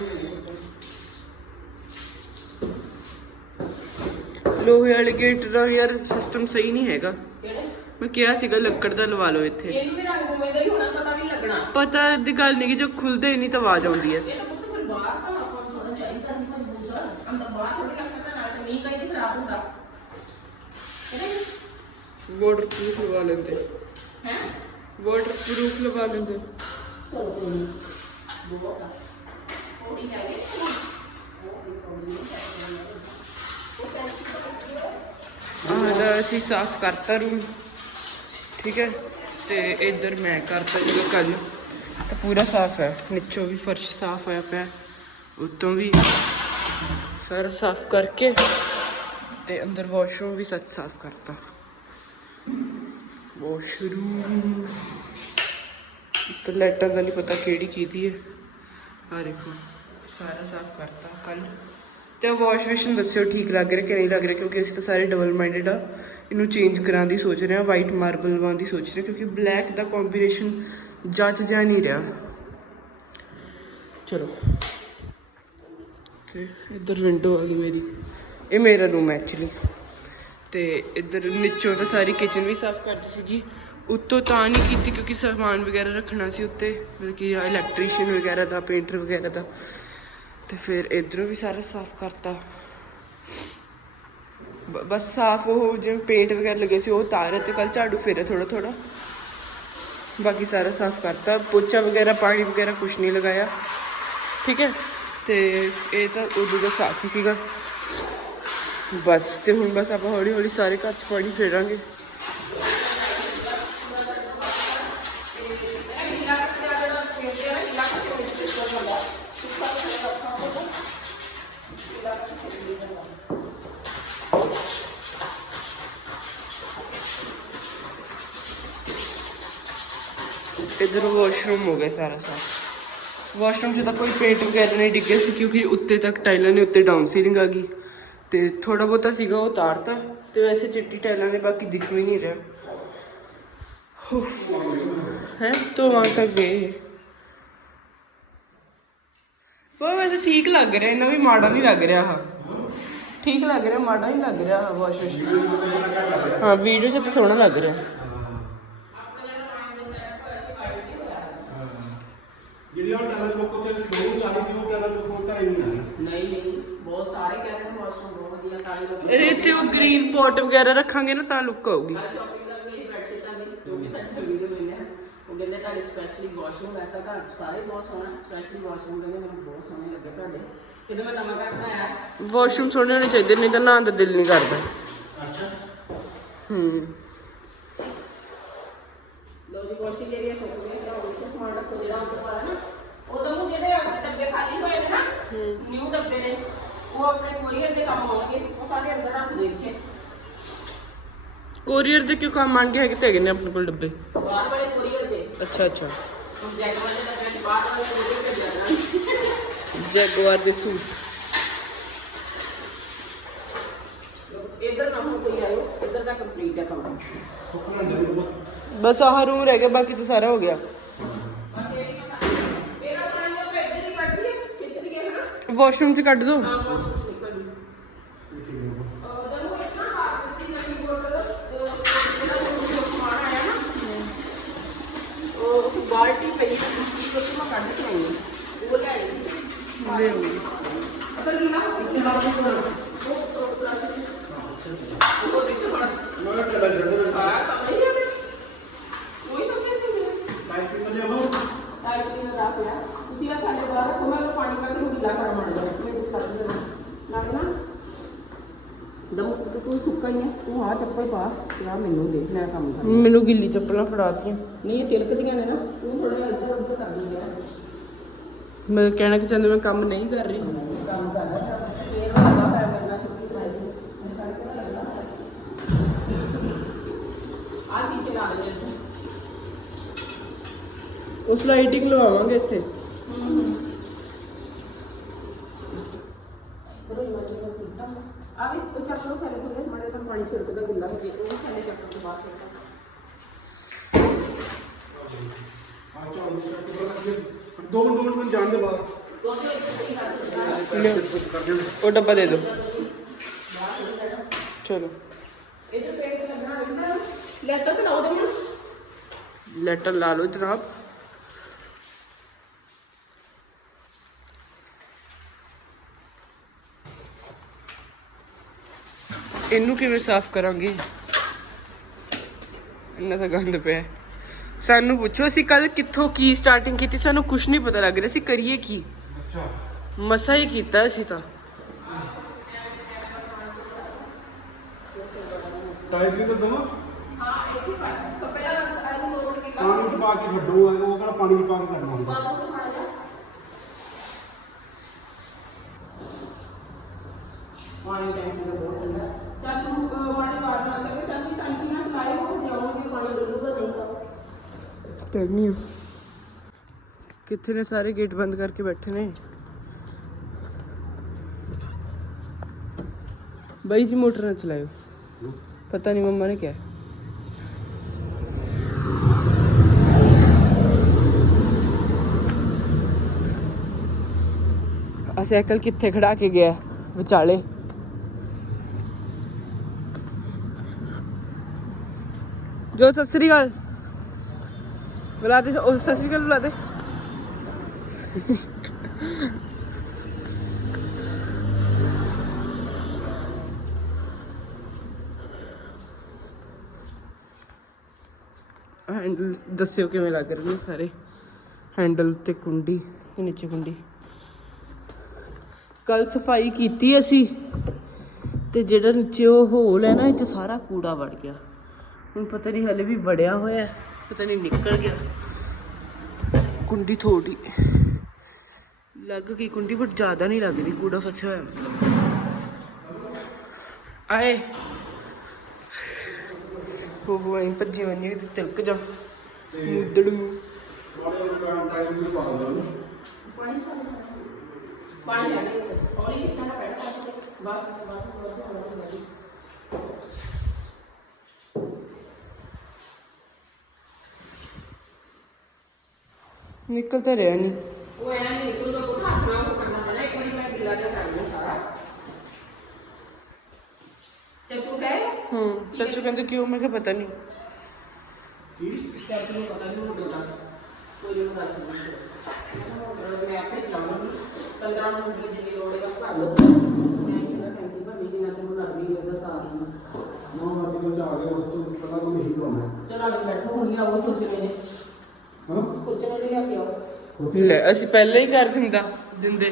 ਨਹੀਂ ਗੇਟ ਦਾ ਯਾਰ ਸਿਸਟਮ ਸਹੀ ਨਹੀਂ ਹੈਗਾ। ਕਿਹੜੇ? ਮੈਂ ਕਿਹਾ ਸੀਗਾ ਲੱਕੜ ਦਾ ਲਵਾ ਲਓ ਇੱਥੇ। ਇਹਨੂੰ ਵੀ ਰੰਗ ਉਵੇਂ ਦਾ ਹੀ ਹੋਣਾ ਪਤਾ ਵੀ ਲੱਗਣਾ। ਪਤਾ ਦੀ ਗੱਲ ਨਹੀਂ ਕਿ ਜੋ ਖੁੱਲਦੇ ਹੀ ਨਹੀਂ ਤਾਂ ਆਵਾਜ਼ ਆਉਂਦੀ ਹੈ। ਇਹ ਤਾਂ ਪੁੱਤ ਫਿਰ ਬਾਹਰ ਤਾਂ ਆਪਾਂ ਨੂੰ ਥੋੜਾ ਚਾਹੀਦਾ ਨਹੀਂ ਤਾਂ ਬੂਜ਼ਾ ਅੰਦਰ ਬਾਹਰ ਥੋੜੀ ਰੱਖਣਾ ਤਾਂ ਨਾਲ ਤਾਂ ਮੀਂਹ ਕਈ ਚ ਖਰਾਬ ਹੁੰਦਾ। ਵਾਟਰ ਪ੍ਰੂਫ ਲਵਾ ਲੈਂਦੇ। ਹੈ? ਵਾਟਰ ਪ੍ਰੂਫ ਲਵਾ ਲੈਂਦੇ। ਬਹੁਤ ਆ ਥੋੜੀ ਹੈ ਆਹ ਦਾ ਅਸੀਂ ਸਾਫ਼ ਕਰਤਾ ਰੂਮ ਠੀਕ ਹੈ? ਤੇ ਇੱਧਰ ਮੈਂ ਕਰਤਾ ਜਦੋਂ ਕੱਲ ਤਾਂ ਪੂਰਾ ਸਾਫ਼ ਹੈ। ਨੀਚੋਂ ਵੀ ਫਰਸ਼ ਸਾਫ਼ ਹੋਇਆ ਪਿਆ। ਉੱਤੋਂ ਵੀ ਸਾਰਾ ਸਾਫ਼ ਕਰਕੇ ਤੇ ਅੰਦਰ ਵਾਸ਼ਰੂਮ ਵੀ ਸੱਚ ਸਾਫ਼ ਕਰਤਾ। ਵਾਸ਼ਰੂਮ ਤੇ ਲਾਈਟਾਂ ਦਾ ਨਹੀਂ ਪਤਾ ਕਿਹੜੀ ਕੀਦੀ ਹੈ। ਆ ਦੇਖੋ, ਸਾਰਾ ਸਾਫ਼ ਕਰਤਾ ਕੱਲ ਤੇ ਵਾਸ਼ ਵੇਸ਼ਨ ਦੱਸਿਓ ਠੀਕ ਲੱਗ ਰਿਹਾ ਕਿ ਨਹੀਂ ਲੱਗ ਰਿਹਾ, ਕਿਉਂਕਿ ਅਸੀਂ ਤਾਂ ਸਾਰੇ ਡਬਲ ਮਾਈਂਡਡ ਆ। ਇਹਨੂੰ ਚੇਂਜ ਕਰਾਂ ਦੀ ਸੋਚ ਰਹੇ ਹਾਂ ਵਾਈਟ ਮਾਰਬਲ ਵਾਂ ਦੀ ਸੋਚ ਰਹੇ ਕਿਉਂਕਿ ਬਲੈਕ ਦਾ ਕੰਬੀਨੇਸ਼ਨ ਜੱਜ ਜਾ ਨਹੀਂ ਰਿਹਾ। ਚਲੋ। ਤੇ ਇੱਧਰ ਵਿੰਡੋ ਆ ਗਈ ਮੇਰੀ। ਇਹ ਮੇਰਾ ਰੂਮ ਐਕਚੁਅਲੀ ਤੇ ਇੱਧਰ ਨੀਚੋਂ ਤਾਂ ਸਾਰੀ ਕਿਚਨ ਵੀ ਸਾਫ਼ ਕਰਦੀ ਸੀਗੀ। ਉੱਤੋਂ ਤਾਂ ਨਹੀਂ ਕੀਤੀ ਕਿਉਂਕਿ ਸਮਾਨ ਵਗੈਰਾ ਰੱਖਣਾ ਸੀ ਉੱਤੇ, ਮਤਲਬ ਕਿ ਇਲੈਕਟ੍ਰੀਸ਼ੀਅਨ ਵਗੈਰਾ ਦਾ ਪੇਂਟਰ ਵਗੈਰਾ ਦਾ। ਤੇ ਫਿਰ ਇਧਰੋਂ ਵੀ ਸਾਰਾ ਸਾਫ਼ ਕਰਤਾ। ਬਸ ਸਾਫ਼ ਉਹ ਜਿਵੇਂ ਪੇਂਟ ਵਗੈਰਾ ਲੱਗੇ ਸੀ, ਉਹ ਉਤਾਰਿਆ ਤੇ ਕੱਲ ਝਾੜੂ ਫੇਰਿਆ ਥੋੜਾ ਥੋੜਾ ਬਾਕੀ ਸਾਰਾ ਸਾਫ਼ ਕਰਤਾ। ਪੋਚਾ ਵਗੈਰਾ, ਪਾਣੀ ਵਗੈਰਾ ਕੁਝ ਨਹੀਂ ਲਗਾਇਆ। ਠੀਕ ਹੈ? ਤੇ ਇਹ ਤਾਂ ਉਦੋਂ ਦਾ ਸਾਫ਼ ਹੀ ਸੀਗਾ। ਬਸ ਤੇ ਹੁਣ ਬਸ ਆਪਾਂ ਹੌਲੀ ਹੌਲੀ ਸਾਰੇ ਘਰ 'ਚ ਪਾਣੀ ਫੇਰਾਂਗੇ ਇਧਰ ਵਾਸ਼ਰੂਮ ਹੋ ਗਿਆ ਸਾਰਾ ਸਾਫ਼ ਵਾਸ਼ਰੂਮ 'ਚ ਤਾਂ ਕੋਈ ਪੇਂਟ ਵਗੈਰਾ ਨਹੀਂ ਡਿੱਗਿਆ ਸੀ ਕਿਉਂਕਿ ਉੱਤੇ ਤੱਕ ਟਾਈਲਾਂ ਨੇ ਉੱਤੇ ਡਾਊਨ ਸੀਲਿੰਗ ਆ ਗਈ। ਤੇ ਥੋੜਾ ਬਹੁਤਾ ਸੀਗਾ ਉਹ ਉਤਾਰਤਾ ਤੇ ਵੈਸੇ ਚਿੱਟੀ ਟਾਈਲਾਂ ਨੇ ਬਾਕੀ ਦਿਖ ਵੀ ਨਹੀਂ ਰਿਹਾ। ਹੈ ਤੋਂ ਵਹਾਂ ਤੱਕ ਗਏ। ਉਹ ਵੈਸੇ ਠੀਕ ਲੱਗ ਰਿਹਾ, ਇੰਨਾ ਵੀ ਮਾੜਾ ਨਹੀਂ ਲੱਗ ਰਿਹਾ ਹਾਂ ਠੀਕ ਲੱਗ ਰਿਹਾ, ਮਾੜਾ ਨਹੀਂ ਲੱਗ ਰਿਹਾ ਵਾਸ਼ ਹਾਂ ਵੀਡੀਓ 'ਚ ਤਾਂ ਸੋਹਣਾ ਲੱਗ ਰਿਹਾ। ਜਿਹੜੀ ਉਹ ਟੈਲੈਂਟ ਲੋਕ ਉੱਥੇ ਸ਼ੋਅ ਚਾਹੀ ਸੀ ਉਹ ਟੈਲੈਂਟ ਲੋਕ ਘਰੇ ਨਹੀਂ ਆਈ ਨਹੀਂ ਨਹੀਂ ਬਹੁਤ ਸਾਰੇ ਕਹਿ ਰਹੇ ਨੇ ਵਾਸ਼ਰੂਮ ਬਹੁਤ ਵਧੀਆ ਕਾਲੀ ਲੱਗੀ ਅਰੇ ਇੱਥੇ ਉਹ ਗ੍ਰੀਨ ਪੋਟ ਵਗੈਰਾ ਰੱਖਾਂਗੇ ਨਾ ਤਾਂ ਲੁੱਕ ਆਊਗੀ। ਅੱਜ ਸ਼ਾਪਿੰਗ ਕਰਨ ਗਈ ਬੈਡਸ਼ੀਟਾਂ ਦੀ ਜੋ ਵੀ ਸਾਡੇ ਵੀਡੀਓ ਮਿਲਨੇ ਹਨ ਉਹ ਕਹਿੰਦੇ ਤੁਹਾਡੇ ਸਪੈਸ਼ਲੀ ਵਾਸ਼ਰੂਮ ਐਸਾ ਘਰ ਸਾਰੇ ਬਹੁਤ ਸੋਹਣਾ ਸਪੈਸ਼ਲੀ ਵਾਸ਼ਰੂਮ ਕਹਿੰਦੇ ਮੈਨੂੰ ਬਹੁਤ ਸੋਹਣੇ ਲੱਗੇ ਤੁਹਾਡੇ। ਜਦੋਂ ਮੈਂ ਨਵਾਂ ਘਰ ਬਣਾਇਆ। ਵਾਸ਼ਰੂਮ ਸੋਹਣੇ ਹੋਣੇ ਚਾਹੀਦੇ ਨਹੀਂ ਤਾਂ ਨਹਾਉਣ ਦਾ ਦਿਲ ਨਹੀਂ ਕਰਦਾ। ਹੂੰ। ਲੋ ਜੀ ਵਾਸ਼ਿੰਗ ਏਰੀਆ ਸੁੱਕ ਗਿਆ ਤਾਂ ਉਹ ਵਿੱਚ ਸਮਾਨ ਰੱਖੋ ਜਿਹੜਾ ਉੱਤੇ ਪਾਇਆ ਨਾ। ਉਦੋਂ ਨੂੰ ਜਿਹੜੇ ਡੱਬੇ ਖਾਲੀ ਹੋਏ ਨੇ ਨਾ ਨਿਊ ਡੱਬੇ ਨੇ। ਉਹ ਆਪਣੇ ਕੋਰੀਅਰ ਦੇ ਕੰਮ ਆਉਣਗੇ ਉਹ ਸਾਰੇ ਅੰਦਰ ਰੱਖ ਦੇ ਇੱਥੇ। ਕੋਰੀਅਰ ਦੇ ਕਿਉਂ ਕੰਮ ਆਣਗੇ ਹੈਗੇ ਤੇ ਹੈਗੇ ਨੇ ਆਪਣੇ ਕੋਲ ਡੱਬੇ। ਬਾਹਰ ਵਾਲੇ ਕੋਰੀਅਰ ਦੇ। ਅੱਛਾ ਅੱਛਾ। ਜੈਗਵਾਰ ਬਾਹਰ ਵਾਲੇ ਜਾਣਾ। ਦੇ ਸੂਟ। ਇੱਧਰ ਨਾ ਹੁਣ ਕੋਈ ਆਇਓ ਇੱਧਰ ਦਾ ਕੰਪਲੀਟ ਹੈ ਕੰਮ। ਬਸ ਆਹ ਰੂਮ ਰਹਿ ਗਿਆ ਬਾਕੀ ਤਾਂ ਸਾਰਾ ਹੋ ਗਿਆ ਇਹਦਾ ਪਾਣੀ ਆਪਾਂ ਇੱਧਰ ਹੀ ਕੱਢ ਲਈਏ ਖਿੱਚ ਲਈਏ ਹਨਾ ਵਾਸ਼ਰੂਮ 'ਚ ਕੱਢ ਦੋ ਹਾਂ ਬਸ ਕੁਛ ਨਿਕਲ ਨਹੀਂ ਉਹਦਾ ਨੂੰ ਇਤਨਾ ਹੱਥ ਦੀ ਨਵੀਂ ਬੋਤਲ ਜਿਹੜਾ ਉਹ ਸਮਾਨ ਆਇਆ ਨਾ ਉਹ ਇੱਕ ਬਾਲਟੀ ਪਈ ਤੋਂ ਮੈਂ ਕੱਢ ਕੇ ਆਈ ਉਹ ਲੈ ਆਈ ਲੈ ਆਉਂਗੀ। ਅਸਲ ਕੀ ਨਾ ਇੱਥੇ ਲਾ ਕੇ ਉਹ ਉਹ ਪਲਾਸਟਿਕ ਉਹ ਵਿੱਚ ਬੜਾ ਮੈਂ ਚਲਾ। ਜਾਂਦਾ ਆਇਆ ਕੰਮ ਨਹੀਂ ਆਵੇ ਕੋਈ ਸਮਝ ਨਹੀਂ ਮੇਰੇ ਟਾਈਮ ਕਿੰਨੇ ਲਿਆਵਾਂ ਟਾਈਮ ਕਿੰਨਾ ਦਾ ਪਿਆ ਤੁਸੀਂ ਆ ਸਾਡੇ ਬਾਹਰ ਰੱਖੋ ਮੈਂ ਪਾਣੀ ਪਾ ਕੇ ਨੂੰ ਗਿੱਲਾ ਕਰ ਮਾਰ ਜਾਣਾ ਮੈਂ ਕੁਝ ਕਰ ਦੇਣਾ ਨਾਲੇ ਨਾ ਦਮ ਤੇ ਤੂੰ ਸੁੱਕਾ ਹੀ ਹੈ ਤੂੰ ਆ ਚੱਪਲ ਪਾ ਤੇ ਆ ਮੈਨੂੰ ਦੇ ਮੈਂ ਕੰਮ ਕਰ ਮੈਨੂੰ ਗਿੱਲੀ ਚੱਪਲਾਂ ਫੜਾਤੀਆਂ। ਨਹੀਂ ਇਹ ਤਿਲਕਦੀਆਂ ਨੇ ਨਾ ਤੂੰ ਥੋੜਾ ਜਿਹਾ ਇੱਧਰ ਉੱਧਰ ਕਰ ਦਿੰਦੇ ਆ। ਮੈਂ ਕਹਿਣਾ ਕਿ ਚਾਹੁੰਦੀ ਮੈਂ ਕੰਮ ਨਹੀਂ ਕਰ ਰਹੀ। ਕੰਮ ਕਰ ਰਿਹਾ ਫੇਰ ਲੱਗਾ ਹੋਇਆ ਮੇਰੇ ਨਾਲ ਛੁੱਟੀ ਕਰਾਈ ਸੀ ਮੈਂ ਸਾਡੇ ਕੋਲ ਲੱਗਾ ਆ ਸੀ ਚਲਾ ਦੇ ਮੇਰੇ ਉਸ ਲਾਈਟਿੰਗ ਲਵਾਵਾਂਗੇ ਇੱਥੇ। ਆ ਵੀ ਉਹ ਚੱਕ ਲੋ ਖਰੇ ਥੋੜੇ ਮੜੇ ਤਾਂ ਪਾਣੀ ਛਿੜਕਦਾ ਗਿੱਲਾ ਹੋ ਗਿਆ ਉਹ ਥੱਲੇ ਚੱਕਣ ਤੋਂ ਬਾਅਦ ਛਿੜਕਦਾ ਦੋ ਮਿੰਟ ਦੋ ਮਿੰਟ ਮੈਂ ਜਾਣ ਦੇ ਲਿਓ। ਉਹ ਡੱਬਾ ਦੇ ਦਿਓ। ਚਲੋ। ਇਹਦੇ ਪੇਟ ਲੱਗਣਾ ਲੈਟਰ ਤੇ ਲਾਓ ਦੇ ਮੈਨੂੰ ਲੈਟਰ ਲਾ ਲਓ ਜਨਾਬ। ਇਹਨੂੰ ਕਿਵੇਂ ਸਾਫ਼ ਕਰਾਂਗੇ? ਇੰਨਾ ਤਾਂ ਗੰਦ ਪਿਆ। ਸਾਨੂੰ ਪੁੱਛੋ ਅਸੀਂ ਕੱਲ ਕਿੱਥੋਂ ਕੀ ਸਟਾਰਟਿੰਗ ਕੀਤੀ? ਸਾਨੂੰ ਕੁਝ ਨਹੀਂ ਪਤਾ ਲੱਗ ਰਿਹਾ। ਸੀ ਕਰੀਏ ਕੀ? ਅੱਛਾ। ਮਸਾ ਹੀ ਕੀਤਾ ਅਸੀਂ ਤਾਂ। ਟਾਈਮ ਕਿੰਨੇ ਦਵਾਂ? ਪਾਣੀ ਚ ਪਾ ਕੇ ਛੱਡੋ ਉਹ ਕਹਿੰਦਾ ਪਾਣੀ ਚ ਪਾ ਕੇ ਕਰਨਾ ਹੁੰਦਾ? ਪਾਣੀ ਟੈਂਕੀ ਦਾ ਬਹੁਤ ਠੰਡਾ ਚਾਚੂ ਅਹ, ਮਾੜੇ ਬਾਹਰ ਨਾ ਕਰੇ ਚਾਚੀ ਟੈਂਕੀ ਨਾਲ ਚਲਾਏ ਹੋ ਜਾਓਗੇ ਪਾਣੀ ਡੁੱਲੂਗਾ ਨਹੀਂ ਤਾਂ ਟੈਗਨੀ ਕਿੱਥੇ ਨੇ ਸਾਰੇ ਗੇਟ ਬੰਦ ਕਰਕੇ ਬੈਠੇ ਨੇ ਬਾਈ ਜੀ ਮੋਟਰ ਨਾ ਚਲਾਇਓ ਪਤਾ ਨਹੀਂ ਮੰਮਾ ਨੇ ਕਿਹਾ ਆ ਸਾਈਕਲ ਕਿੱਥੇ ਖੜਾ ਕੇ ਗਿਆ ਵਿਚਾਲੇ ਜੋ ਸਤਿ ਸ੍ਰੀ ਅਕਾਲ। ਬੁਲਾ ਦੇ ਉਹ ਸਤਿ ਸ੍ਰੀ ਅਕਾਲ ਬੁਲਾ ਦੇ ਹੈਂਡਲ ਦੱਸਿਓ ਕਿਵੇਂ ਲੱਗ ਰਹੇ ਨੇ ਸਾਰੇ? ਹੈਂਡਲ ਤੇ ਕੁੰਡੀ ਤੇ ਨੀਚੇ ਕੁੰਡੀ? ਕੱਲ ਸਫ਼ਾਈ ਕੀਤੀ ਅਸੀਂ, ਤੇ ਜਿਹੜਾ ਨੀਚੇ ਉਹ ਹੋਲ ਹੈ ਨਾ, ਇਹ ਚ ਸਾਰਾ ਕੂੜਾ ਵੜ ਗਿਆ। ਹੁਣ ਪਤਾ ਨਹੀਂ ਹਲੇ ਵੀ ਵੜਿਆ ਹੋਇਆ ਪਤਾ ਨਹੀਂ ਨਿਕਲ ਗਿਆ। ਕੁੰਡੀ ਥੋੜੀ ਲੱਗ ਗਈ ਕੁੰਡੀ ਬਟ ਜ਼ਿਆਦਾ ਨਹੀਂ ਲੱਗਦੀ ਕੂੜਾ ਫਸਿਆ ਹੋਇਆ। ਮਤਲਬ ਆਏ। ਹੋ ਐਂ ਭੱਜੀ ਵੰਨੀ ਤੇ ਤਿਲਕ ਜਾ। ਮੁੱਦੜ ਨੂੰ ਪਾਣੀ ਲੈ ਲਈ ਪਾਣੀ ਸਿੱਟਣਾ ਪੈਣਾ ਬਸ ਬਸ ਬਸ। ਬਸ ਨਿਕਲ ਤਾਂ ਰਿਹਾ ਨਹੀਂ ਉਹ ਐ ਨਹੀਂ ਨਿਕਲਦਾ ਉਹ ਹੱਥ ਨਾਲ ਉਹ ਕਰਨਾ ਪੈਣਾ ਇੱਕ ਵਾਰੀ ਮੈਂ ਗਿੱਲਾ ਜਿਹਾ ਕਰ ਲਿਆ ਸਾਰਾ ਚਾਚੂ ਕਹੇ ਹੂੰ ਚਾਚੂ ਕਹਿੰਦੇ ਕਿਉਂ ਮੈਂ ਕਿਹਾ ਪਤਾ ਨਹੀਂ ਚਾਚੂ ਨੂੰ ਪਤਾ ਨਹੀਂ ਉਹ ਦਿੰਦਾ ਕੋਈ ਨਹੀਂ ਦੱਸ ਦਿੰਦਾ ਮੈਂ ਆਪੇ ਚਲਾਉਂਗੀ 15 ਮਿੰਟ ਦੀ ਜਿੰਨੀ ਲੋੜ ਹੈ ਭਰ ਲਓ ਮੈਂ ਕਿਹਦਾ ਟੈਂਕੀ ਭਰਨੀ ਜਿੰਨਾ ਚਿਰ ਨੂੰ ਲੱਗਦੀ ਹੈ ਉਹਦਾ ਤਾਰ ਨੂੰ ਨੌ ਵਾਰੀ ਤੋਂ ਜਾ ਕੇ ਉਸ ਤੋਂ ਪਹਿਲਾਂ ਤੋਂ ਨਹੀਂ ਪਾਉਣਾ ਚਲੋ ਅੱਜ ਬੈਠੋ ਹੁਣ ਲਿਆਓ ਸੋਚਣੇ ਨੇ ਹਾਂ ਸੋਚਣੇ ਦੇ ਲਿਆ ਕੇ ਆਓ ਲੈ ਅਸੀਂ ਪਹਿਲਾਂ ਹੀ ਕਰ ਦਿੰਦਾ ਦਿੰਦੇ।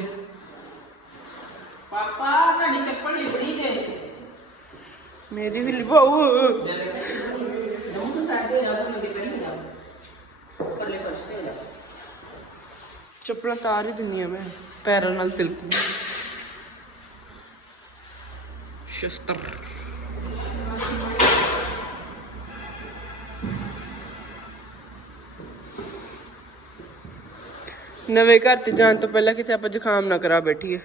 ਪਾਪਾ ਤੁਹਾਡੀ ਚੱਪਲ ਲਿਬੜੀ ਜੇ। ਮੇਰੀ ਵੀ ਲਿਵਾਓ ਨੌਂ ਤੋਂ ਸਾਡੇ ਆ ਤਾਂ ਲੱਗੇ ਪਈ ਜਾ ਪਰਲੇ ਫਰਸ਼ ਤੇ ਜਾ ਚੱਪਲਾਂ ਤਾਰ ਹੀ ਦਿੰਨੀ ਆ ਮੈਂ ਪੈਰਾਂ ਨਾਲ ਤਿਲਕੂ। ਸ਼ਸਤਰ। ਨਵੇਂ ਘਰ 'ਚ ਜਾਣ ਤੋਂ ਪਹਿਲਾਂ ਕਿਤੇ ਆਪਾਂ ਜ਼ੁਕਾਮ ਨਾ ਕਰਾ ਬੈਠੀਏ।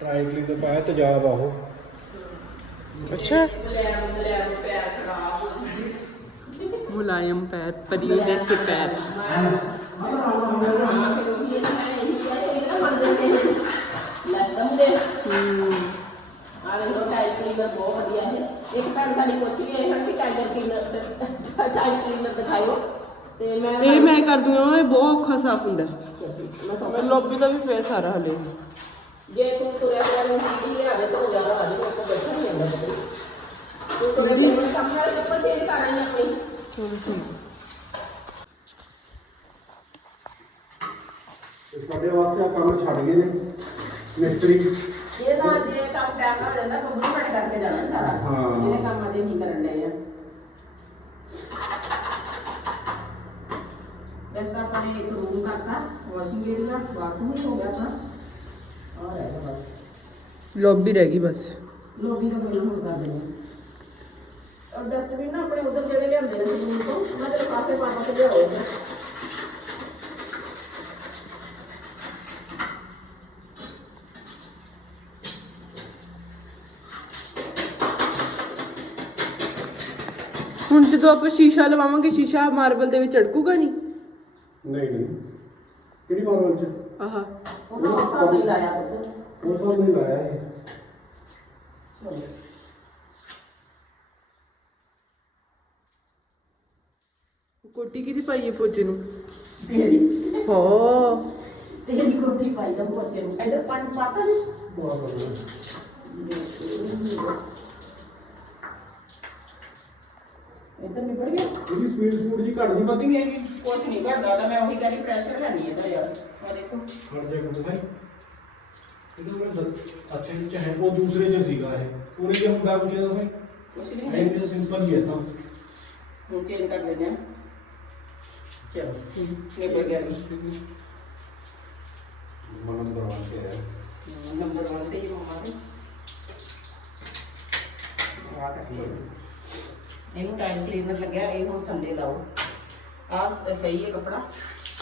ਟਰਾਈ ਕਲੀਨ ਦਾ ਪਾਇਆ ਤੇਜ਼ਾਬ ਆਹੋ ਅੱਛਾ। ਮੁਲਾਇਮ ਪੈਰ ਪਰਿਓ ਜੈਸੇ ਪੈਰ। ਲੱਗਦਮ ਦੇ ਆ ਵੇ ਉਹ ਟਾਈਲ ਕਲੀਨਰ ਬਹੁਤ ਵਧੀਆ ਹੈ ਇੱਕ ਭੈਣ ਸਾਡੀ ਪੁੱਛ ਵੀ ਆਈ ਹਨ ਕਿ ਟਾਈਲ ਕਲੀਨਰ ਟਾਈਲ ਕਲੀਨਰ ਦਿਖਾਇਓ ਤੇ ਮੈਂ ਇਹ ਮੈਂ ਕਰ ਦੂੰਗਾ ਇਹ ਬਹੁਤ ਔਖਾ ਸਾਫ਼ ਹੁੰਦਾ ਮੈਂ ਲੌਬੀ ਦਾ ਵੀ ਪਿਆ ਸਾਰਾ ਹਲੇ ਜੇ ਤੂੰ ਤੁਰਿਆ ਫਿਰਿਆ ਨੂੰ ਸਿੱਧੀ ਲਿਆ ਦੇ ਤਾਂ ਹੋ ਜਾਣਾ ਅੱਜ ਮੇਰੇ ਕੋਲ ਬੈਠਾ ਨਹੀਂ ਜਾਂਦਾ ਬੱਚੇ ਤੂੰ ਤੁਰਿਆ ਫਿਰਿਆ ਨੂੰ ਕੰਮ ਨਾਲ ਚੱਪਲ ਚੇਂਜ ਕਰ ਆਈ ਆਪਣੀ ਚਲੋ ਠੀਕ ਤੇ ਸਾਡੇ ਵਾਸਤੇ ਆ ਕੰਮ ਛੱਡ ਗਏ ਨੇ ਮਿਸਤਰੀ ਇਹ ਤਾਂ ਜੇ ਕੰਮ ਟਾਈਮ ਨਾਲ ਹੋ ਜਾਂਦਾ ਬੱਬੂ ਬੜੇ ਕਰਕੇ ਜਾਣਾ ਸਾਰਾ। ਹਾਂ। ਇਹਦੇ ਕੰਮ ਅਜੇ ਨਹੀਂ ਕਰਨ ਡਏ ਆ। ਵੈਸੇ ਤਾਂ ਆਪਾਂ ਨੇ ਇੱਕ ਰੂਮ ਕਰਤਾ ਵਾਸ਼ਿੰਗ ਏਰੀਆ ਬਾਥਰੂਮ ਹੀ ਹੋ ਗਿਆ ਤਾਂ ਔਰ ਹੈ ਬਸ। ਲੌਬੀ ਰਹਿ ਗਈ ਬਸ। ਲੋਬੀ ਦਾ ਪਹਿਲਾਂ ਹੁਣ ਕਰ ਦਿੰਦੇ ਹਾਂ ਔਰ ਡਸਟਬਿਨ ਨਾ ਆਪਣੇ ਉਧਰ ਜਿਹੜੇ ਲਿਆਉਂਦੇ ਨੇ ਸਲੂਨ ਤੋਂ ਉਹਨਾਂ ਦੇ ਪਾਸੇ ਪਾ ਕੇ ਲਿਆਓ ਹੁਣ ਜਦੋਂ ਆਪਾਂ ਸ਼ੀਸ਼ਾ ਲਵਾਵਾਂਗੇ ਸ਼ੀਸ਼ਾ ਮਾਰਬਲ ਦੇ ਵਿੱਚ ਅੜਕੂਗਾ ਨਹੀਂ? ਨਹੀਂ ਨਹੀਂ। ਕਿਹੜੀ ਮਾਰਵਲ ਚ? ਆਹਾ। ਉਹਨਾਂ ਨੂੰ ਸਾਹ ਨਹੀਂ ਲਾਇਆ ਪੁੱਤ। ਉਹ ਸਭ ਨਹੀਂ ਲਾਇਆ ਇਹ। ਚਲੋ ਕੋਟੀ ਕਿਹਦੀ ਪਾਈ ਹੈ ਪੋਚੇ ਨੂੰ? ਤੇਰੀ। ਹੋ। ਤੇਰੀ ਕੋਠੀ ਪਾਈ ਦਾ ਬੱਚੇ ਨੂੰ। ਇਹਦੇ ਪੰਜ ਪਾਤਾ ਨੇ? ਇੱਧਰ ਨਿਬੜ ਗਿਆ? ਇਹਦੀ ਸਪੀਡ ਸਪੂਡ ਜੀ ਘੱਟ ਵੱਧਦੀ ਨਹੀਂ ਹੈਗੀ। ਕੁਛ ਨਹੀਂ ਕਰਦਾ ਤਾਂ ਮੈਂ ਉਹੀ ਕਹਿ ਰਹੀ ਪ੍ਰੈਸ਼ਰ ਹੈ ਨਹੀਂ ਇਹਦਾ ਯਾਰ। ਆ ਦੇਖੋ। ਖੜ ਜਾ ਕਰ ਦਿਖਾਈ ਇਹਦੇ ਕੋਲ ਅੱਛੇ ਵਿੱਚ ਹੈ ਉਹ ਦੂਸਰੇ ਚ ਸੀਗਾ ਇਹ। ਉਹਨੇ ਕੀ ਹੁੰਦਾ ਪੁੱਛਿਆ ਤੁਸੀਂ ਕੁਛ ਨਹੀਂ। ਨਹੀਂ ਇਹ ਸਿੰਪਲ ਹੀ ਹੈ ਤਾਂ। ਹੁਣ ਚੇਂਜ ਕਰ ਲੈਂਦੇ ਹਾਂ। ਚਲੋ ਨਿਬੜ ਗਿਆ ਜੀ। ਮਨਮ ਦਾ ਵਾਸਤੇ ਹੈ? ਨੰਬਰ 1 ਤੇ ਹੀ ਮੰਮਾ ਦੇ ਆ ਕੱਟੀਏ ਇਹਨੂੰ ਟਾਈਮ ਕਲੀਨਰ ਲੱਗਿਆ ਇਹ ਹੁਣ ਥੱਲੇ ਲਾਓ। ਆ ਸਹੀ ਹੈ ਕਪੜਾ।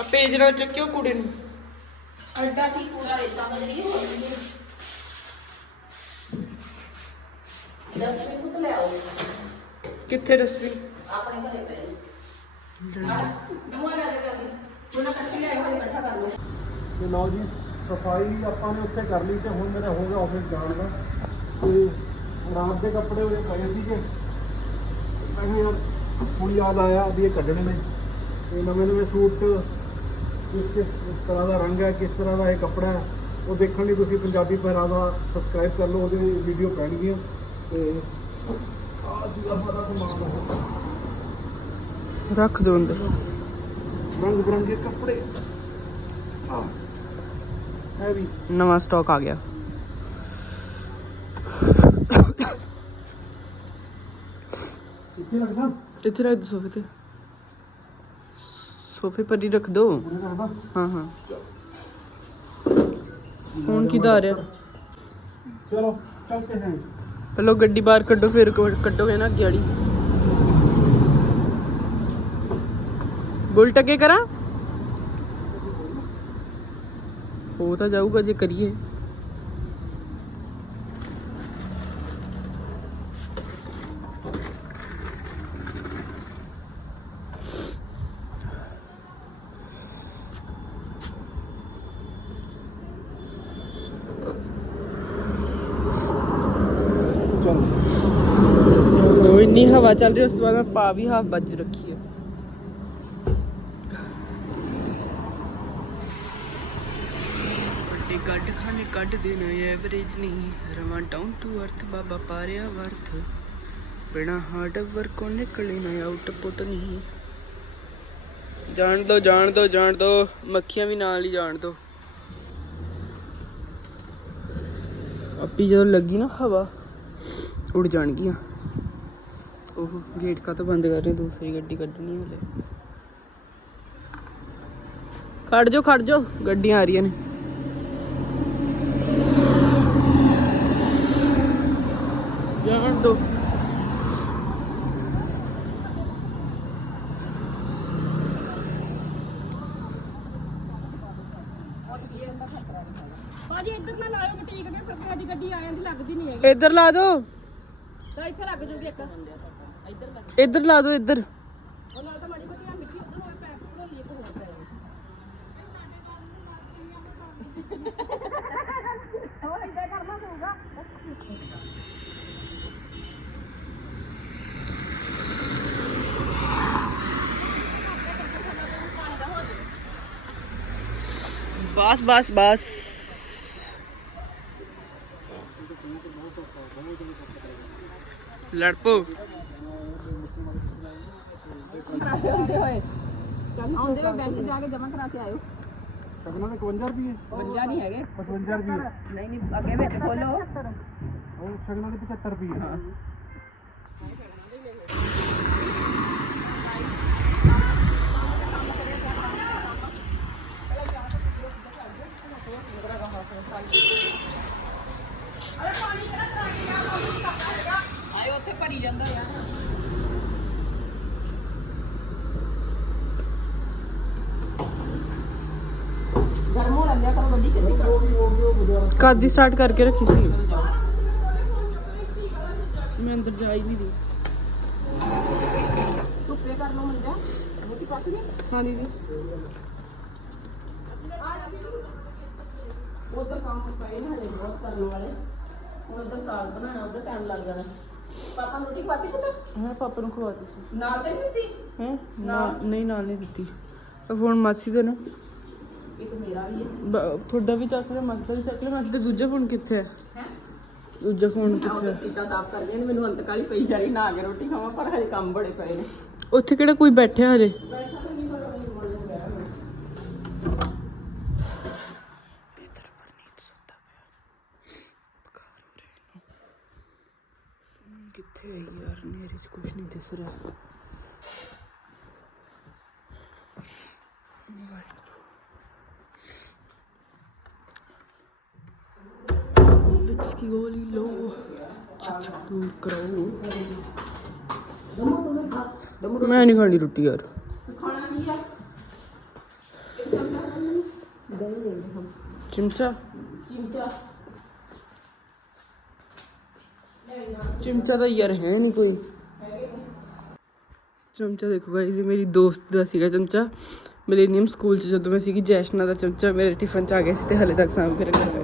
ਆ ਪੇਜ ਨਾਲ ਚੱਕਿਓ ਕੁੜੀ ਨੂੰ। ਅੱਡਾ ਕੀ ਪੂਰਾ ਰੇਤਾ ਬਦਲੀ ਹੋ ਗਈ ਹੈ? ਦਸ ਮਿੰਟ ਤੋਂ ਲੈ ਆਓ। ਕਿੱਥੇ ਡਸਟਬਿਨ ਆਪਣੇ ਘਰੇ ਪਏ ਨਮੂਨਾ ਲੈ ਲੈ ਜਲਦੀ ਉਹਨਾਂ ਕੱਚੀ ਲਿਆਏ ਹੋਏ ਇਕੱਠਾ ਕਰ ਲਓ। ਤੇ ਲਓ ਜੀ ਸਫ਼ਾਈ ਆਪਾਂ ਨੇ ਉੱਥੇ ਕਰ ਲਈ ਤੇ ਹੁਣ ਮੇਰਾ ਹੋ ਗਿਆ ਆਫਿਸ ਜਾਣ ਦਾ। ਤੇ ਰਾਤ ਦੇ ਕੱਪੜੇ ਉਹਦੇ ਪਏ ਸੀਗੇ। ਕਿਹਾ ਯਾਰ ਹੁਣ ਯਾਦ ਆਇਆ ਵੀ ਇਹ ਕੱਢਣੇ ਨੇ। ਤੇ ਨਵੇਂ ਨਵੇਂ ਸੂਟ ਕਿਸ ਕਿਸ ਤਰ੍ਹਾਂ ਦਾ ਰੰਗ ਹੈ ਕਿਸ ਤਰ੍ਹਾਂ ਦਾ ਇਹ ਕੱਪੜਾ ਹੈ ਉਹ ਦੇਖਣ ਲਈ ਤੁਸੀਂ ਪੰਜਾਬੀ ਪਹਿਰਾਵਾ ਸਬਸਕ੍ਰਾਈਬ ਕਰ ਲਓ ਉਹਦੇ ਵੀਡੀਓ ਪੈਣਗੀਆਂ। ਤੇ ਆਹ ਜੀ ਆਪਾਂ ਦਾ ਸਮਾਨ ਰੱਖ ਦੋ ਅੰਦਰ। ਰੰਗ ਬਰੰਗੇ ਕੱਪੜੇ। ਆਹ। ਹੈ ਵੀ। ਨਵਾਂ ਸਟਾਕ ਆ ਗਿਆ। ਕਿੱਥੇ ਰੱਖਦਾ ਇੱਥੇ ਰੱਖ ਦੋ ਸੋਫੇ ਤੇ ਸੋਫੇ ਪਰ ਹੀ ਰੱਖ ਦੋ ਉਹਨੇ ਰੱਖਦਾ ਹਾਂ ਹਾਂ ਹੁਣ ਕਿਹਦਾ ਆ ਰਿਹਾ ਚਲੋ ਚਲਤੇ हैं ਪਹਿਲਾਂ ਗੱਡੀ ਬਾਹਰ ਕੱਢੋ ਫਿਰ ਕ- ਕੱਢੋਗੇ ਨਾ ਅੱਗੇ ਵਾਲੀ ਬੁਲਟ ਅੱਗੇ ਕਰਾਂ ਹੋ ਤਾਂ ਜਾਊਗਾ ਜੇ ਕਰੀਏ ਹਵਾ ਚੱਲ ਰਹੀ ਉਸ ਤੋਂ ਬਾਅਦ ਮੈਂ ਪਾ ਵੀ ਹਾਫ ਬਾਜੂ ਰੱਖੀ ਹੈ। ਵੱਡੇ ਗੱਡ ਖਾਨੇ ਕੱਢ ਦੇਣਾ ਐਵਰੇਜ ਨਹੀਂ। ਰਵਾਂ ਡਾਊਨ ਟੂ ਅਰਥ ਬਾਬਾ ਪਾਰਿਆ ਵਰਥ ਬਿਨਾ ਹਾਰਡ ਵਰਕ ਨਿਕਲੇ ਨਾ ਆਊਟਪੁੱਟ ਨਹੀਂ। ਜਾਣ ਦੋ ਜਾਣ ਦੋ ਜਾਣ ਦੋ। ਮੱਖੀਆਂ ਵੀ ਨਾਲ ਹੀ ਜਾਣ ਦੋ। ਆਪੀ ਜਦੋਂ ਲੱਗੀ ਨਾ ਹਵਾ, ਉੜ ਜਾਣਗੀਆਂ। ओह गेट का तो बंद कर रहे दूसरी गड्डी कड्ढनी हले। खड़ जाओ खड़ जाओ गड्डियाँ आ रही ने जान दो। ਇੱਧਰ ਲਾ ਦਿਓ ਤਾਂ ਇੱਥੇ ਲੱਗ ਜੂਗੀ ਇੱਧਰ ਲੱਗ ਇੱਧਰ ਲਾ ਦੋ ਇੱਧਰ ਉਹ ਨਾਲ ਤਾਂ ਮਾੜੀ ਮੋਟੀ ਆ ਮਿੱਠੀ ਉਧਰ ਹੋਏ ਪੈਪ ਤੋਂ ਲਈ ਇੱਕ ਹੋਰ ਪੈ ਹੋਰ ਇੱਦਾਂ ਕਰਨਾ ਪਊਗਾ ਬਸ ਬਸ ਬਸ ਲੜਪੋ ਆਉਂਦੇ ਹੋਏ ਆਉਂਦੇ ਹੋਏ ਬੈਂਕ ਜਾ ਕੇ ਜਮਾ ਕਰਾ ਕੇ ਆਇਓ ਸ਼ਗਨਾਂ ਦੇ 51 ਰੁਪਏ ਪੰਜਾ ਨਹੀਂ ਹੈਗੇ 55 ਰੁਪਏ ਨਹੀਂ ਨਹੀਂ ਅੱਗੇ ਵਿੱਚ ਖੋਲੋ ਉਹ ਸ਼ਗਨਾਂ ਦੇ 75 ਰੁਪਏ ਹਾਂ ਆਏ ਉੱਥੇ ਭਰੀ ਜਾਂਦਾ ਯਾਰ ਗਰਮ ਹੋ ਲੈਂਦੇ ਆ ਕਰੋ ਗੱਡੀ ਛੇਤੀ ਕਾਦੀ ਸਟਾਰਟ ਕਰਕੇ ਰੱਖੀ ਸੀ? ਮੈਂ ਅੰਦਰ ਜਾ ਹੀ ਨਹੀਂ ਰਹੀ। ਧੁੱਪੇ ਕਰ ਲਓ ਮੰਜਾ ਰੋਟੀ ਪੱਕ ਗਈ ਹਾਂ ਦੀਦੀ। ਉਧਰ ਕੰਮ ਪਏ ਨੇ ਹਲੇ ਬਹੁਤ ਕਰਨ ਵਾਲੇ। ਹੁਣ ਉਧਰ ਸਾਗ ਬਣਾਉਣਾ ਉਧਰ ਟਾਈਮ ਲੱਗ ਜਾਣਾ। ਪਾਪਾ ਨੂੰ ਰੋਟੀ ਪਾਤੀ ਪੁੱਤ ਹਾਂ ਪਾਪਾ ਨੂੰ ਖਵਾਤੀ ਸੀ। ਨਾਲ ਤੇ ਨਹੀਂ ਦਿੱਤੀ? ਹੈ? ਨਾ ਨਹੀਂ ਨਾਲ ਨਹੀਂ ਦਿੱਤੀ। ਫੋਨ ਮਾਸੀ ਦਾ ਨਾ। ਇੱਕ ਮੇਰਾ ਵੀ ਹੈ। ਬ- ਤੁਹਾਡਾ ਵੀ ਚੱਕ ਲਿਆ ਮਾਸੀ ਦਾ ਵੀ ਚੱਕ ਲਿਆ ਮਾਸੀ ਦਾ ਦੂਜਾ ਫੋਨ ਕਿੱਥੇ ਹੈ? ਹੈ? ਦੂਜਾ ਫੋਨ ਕਿੱਥੇ ਹੈ? ਸੀਟਾਂ ਸਾਫ਼ ਕਰਦੇ ਨੇ ਮੈਨੂੰ ਅੰਤ ਕਾਲੀ ਪਈ ਜਾਈ ਨਾ ਕੇ ਰੋਟੀ ਖਾਵਾਂ ਪਰ ਹਜੇ ਕੰਮ ਬੜੇ ਪਏ ਨੇ। ਉੱਥੇ ਕਿਹੜਾ ਕੋਈ ਬੈਠਿਆ ਹਲੇ ਕਿੱਥੇ ਹੈ ਯਾਰ? ਨੇਰੇ ਚ ਕੁਝ ਨਹੀਂ ਦਿਸ ਰਿਹਾ। ਵਿੱਚ ਕੀ ਗੋਲੀ ਲੋ ਦੂਰ ਕਰਾਓ ਮੈਂ ਨਹੀਂ ਖਾਣੀ ਰੋਟੀ ਯਾਰ। ਚਿਮਚਾ? ਚਿਮਚਾ ਤਾਂ ਯਾਰ ਹੈ ਨਹੀਂ ਕੋਈ। ਚਮਚਾ ਦੇਖੋ ਗਾਇਸ ਇਹ ਮੇਰੀ ਦੋਸਤ ਦਾ ਸੀਗਾ ਚਮਚਾ। ਮਿਲੇਨੀਅਮ ਸਕੂਲ ਚ ਜਦੋਂ ਮੈਂ ਸੀਗੀ ਜੈਸ਼ਨਾ ਦਾ ਚਮਚਾ, ਮੇਰੇ ਟਿਫਨ ਚ ਆ ਗਿਆ ਸੀ ਤੇ ਹਲੇ ਤੱਕ ਸਾਂਭ ਕੇ ਰੱਖਿਆ